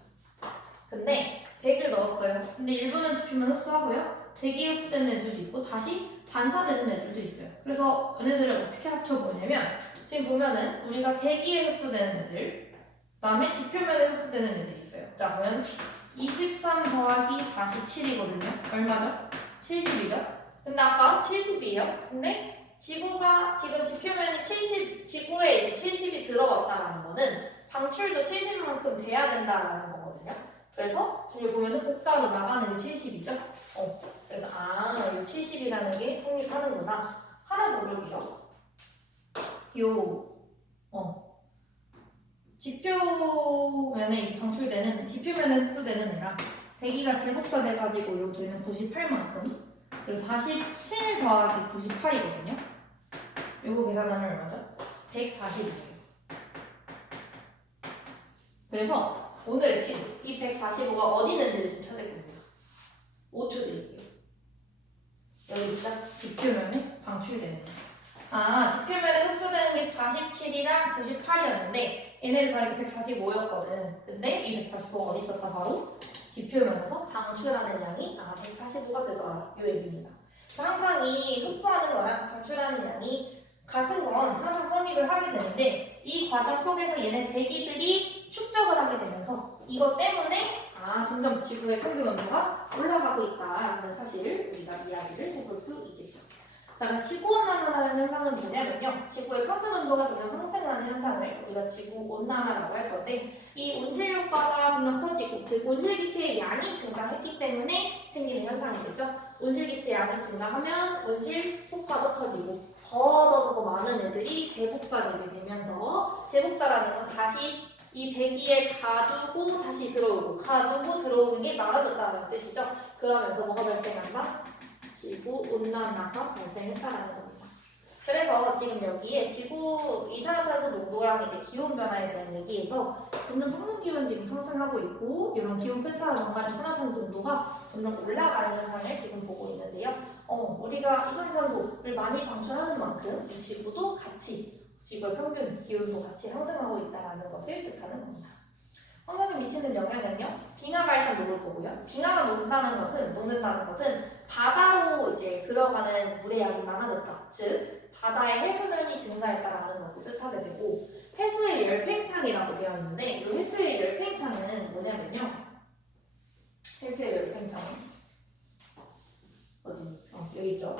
근데 100을 넣었어요. 근데 일부는 지표면 흡수하고요. 대기에 흡수되는 애들도 있고 다시 반사되는 애들도 있어요. 그래서 얘네들을 어떻게 합쳐보냐면 지금 보면은 우리가 대기에 흡수되는 애들 그 다음에 지표면에 흡수되는 애들이 있어요. 자 그러면 23 더하기 47이거든요. 얼마죠? 70이죠? 근데 아까 70이에요. 근데 지구가 지금 지표면이 70, 지구에 70이 들어왔다는 거는 방출도 70만큼 돼야 된다는 거거든요. 그래서 여기 보면은 복사로 나가는 게 70이죠? 그래서 이 70이라는 게 성립하는구나. 하나 더 볼게요. 지표면에 방출되는, 지표면에 흡수되는 애랑 대기가 재복사돼가지고 요 되는 98만큼. 그래서 47 더하기 98이거든요. 요거 계산하면 얼마죠? 140이에요. 그래서 오늘 퀴즈, 이 145가 어디 있는지를 지금 찾을 겁니다. 5초 드릴게요. 여기 있다. 지표면에 방출되는 거. 지표면에 흡수되는 게 47이랑 98이었는데 얘네들 다 이렇게 145였거든. 근데 이 145가 어디 있었다? 바로 지표면에서 방출하는 양이 145가 되더라. 이 얘기입니다. 항상 이 흡수하는 거랑 방출하는 양이 같은 건 항상 성립을 하게 되는데 이 과정 속에서 얘네 대기들이 축적을 하게 되면서 이것 때문에 점점 지구의 평균 온도가 올라가고 있다라는 사실을 우리가 이야기를 해볼 수 있겠죠. 자, 지구온난화라는 현상은 뭐냐면요. 지구의 평균 온도가 점점 상승하는 현상을 우리가 지구온난화라고 할 건데 이 온실 효과가 점점 커지고 즉 온실기체의 양이 증가했기 때문에 생기는 현상이겠죠. 온실기체 양이 증가하면 온실 효과도 커지고 더 많은 애들이 재복사되게 되면서 재복사라는 건 다시 이 대기에 가두고 다시 들어오고 가두고 들어오는 게 많아졌다는 뜻이죠. 그러면서 뭐가 발생한다? 지구온난화가 발생했다라는 겁니다. 그래서 지금 여기에 지구 이산화탄소 농도랑 이제 기온 변화에 대한 얘기에서 점점 평균 기온이 지금 상승하고 있고 이런 기온 패턴을 연관한 이산화탄소 농도가 점점 올라가는 현상을 지금 보고 있는데요. 우리가 이산화탄소를 많이 방출하는 만큼 이 지구도 같이 지구의 평균 기온도 같이 상승하고 있다는 것을 뜻하는 겁니다. 환경에 미치는 영향은요. 빙하가 일단 녹을 거고요. 빙하가 녹는다는 것은 바다로 이제 들어가는 물의 양이 많아졌다. 즉 바다의 해수면이 증가했다라는 것을 뜻하게 되고 해수의 열팽창이라고 되어 있는데 이 해수의 열팽창은 뭐냐면요. 해수의 열팽창은 어디? 여기 있죠.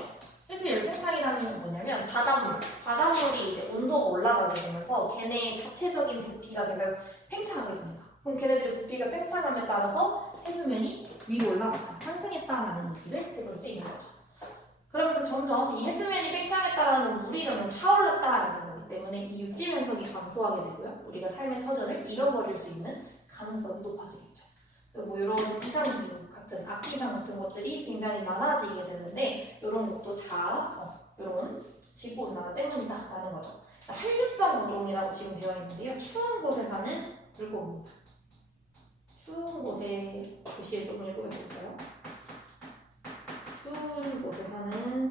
해수 열팽창이라는 건 뭐냐면 바닷물이 이제 온도가 올라가게 되면서 걔네의 자체적인 부피가 계속 팽창하게 됩니다. 그럼 걔네들의 부피가 팽창함에 따라서 해수면이 위로 올라갔다, 상승했다라는 얘기를 해볼 수 있는 거죠. 그러면서 점점 이 해수면이 팽창했다라는 물이 점점 차올랐다라는 거기 때문에 이 육지 면적이 감소하게 되고요. 우리가 삶의 터전을 잃어버릴 수 있는 가능성이 높아지겠죠. 그리고 뭐 이런 이상기후 같은 악기상 같은 것들이 굉장히 많아지게 되는데 이런 것도 다 이런 지구온난화 때문이다라는 거죠. 한류성 어종이라고 지금 되어 있는데요. 추운 곳에 사는 물고기입니다. 추운 곳에 글씨를 조금 읽어볼까요? 추운 곳에 사는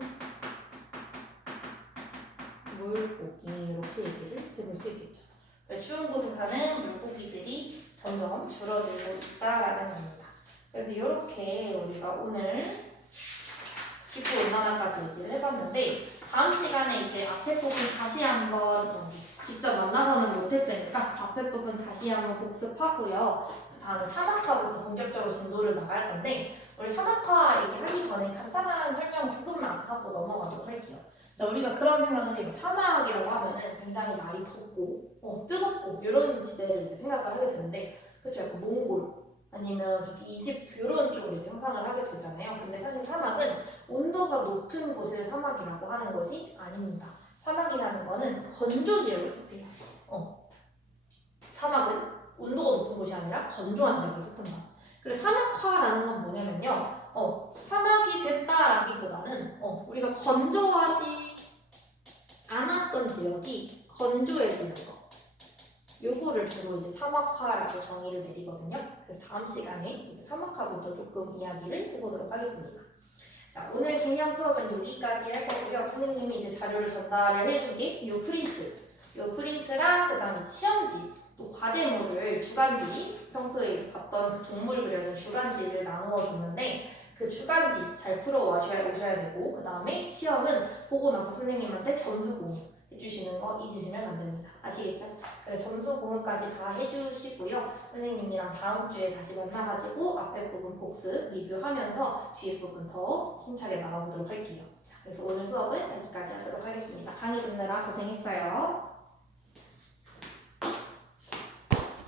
물고기 이렇게 얘기를 해볼 수 있겠죠. 추운 곳에 사는 물고기들이 점점 줄어들고 있다라는 겁니다. 그래서 이렇게 우리가 오늘 지구온난화까지 얘기를 해봤는데 다음 시간에 이제 앞에 부분 다시 한번 직접 만나서는 못했으니까 앞에 부분 다시 한번 복습하고요. 그 다음에 사막화부터 본격적으로 진도를 나갈 건데 우리 사막화 얘기하기 전에 간단한 설명 조금만 하고 넘어가도록 할게요. 자, 우리가 그런 생각을 해요. 사막이라고 하면은 굉장히 날이 덥고 뜨겁고 이런 지대를 이제 생각을 하게 되는데 그쵸? 약간 몽골 아니면 저기 이집트 이런 쪽으로 이제 상상을 하게 되잖아요. 근데 사실 사막은 온도가 높은 곳을 사막이라고 하는 것이 아닙니다. 사막이라는 거는 건조 지역을 뜻해요. 사막은 온도가 높은 곳이 아니라 건조한 지역을 뜻한다. 그래서 사막화라는 건 뭐냐면요. 사막이 됐다라기보다는 우리가 건조하지 않았던 지역이 건조해지는 거. 요거를 주로 이제 사막화라고 정의를 내리거든요. 그래서 다음 시간에 사막화부터 조금 이야기를 해보도록 하겠습니다. 자, 오늘 개념 수업은 여기까지 할 거고요. 선생님이 이제 자료를 전달을 해주기 요 프린트랑 그 다음에 시험지, 또 과제물을 주간지, 평소에 봤던 그 동물 그려진 주간지를 나누어 줬는데 그 주간지 잘 풀어 오셔야 되고 그 다음에 시험은 보고 나서 선생님한테 점수 공유 해주시는 거 잊으시면 안 됩니다. 아시겠죠? 그래서 점수 공유까지 다 해주시고요. 선생님이랑 다음 주에 다시 만나가지고 앞에 부분 복습 리뷰하면서 뒤에 부분 더 힘차게 나가보도록 할게요. 그래서 오늘 수업은 여기까지 하도록 하겠습니다. 강의 듣느라 고생했어요.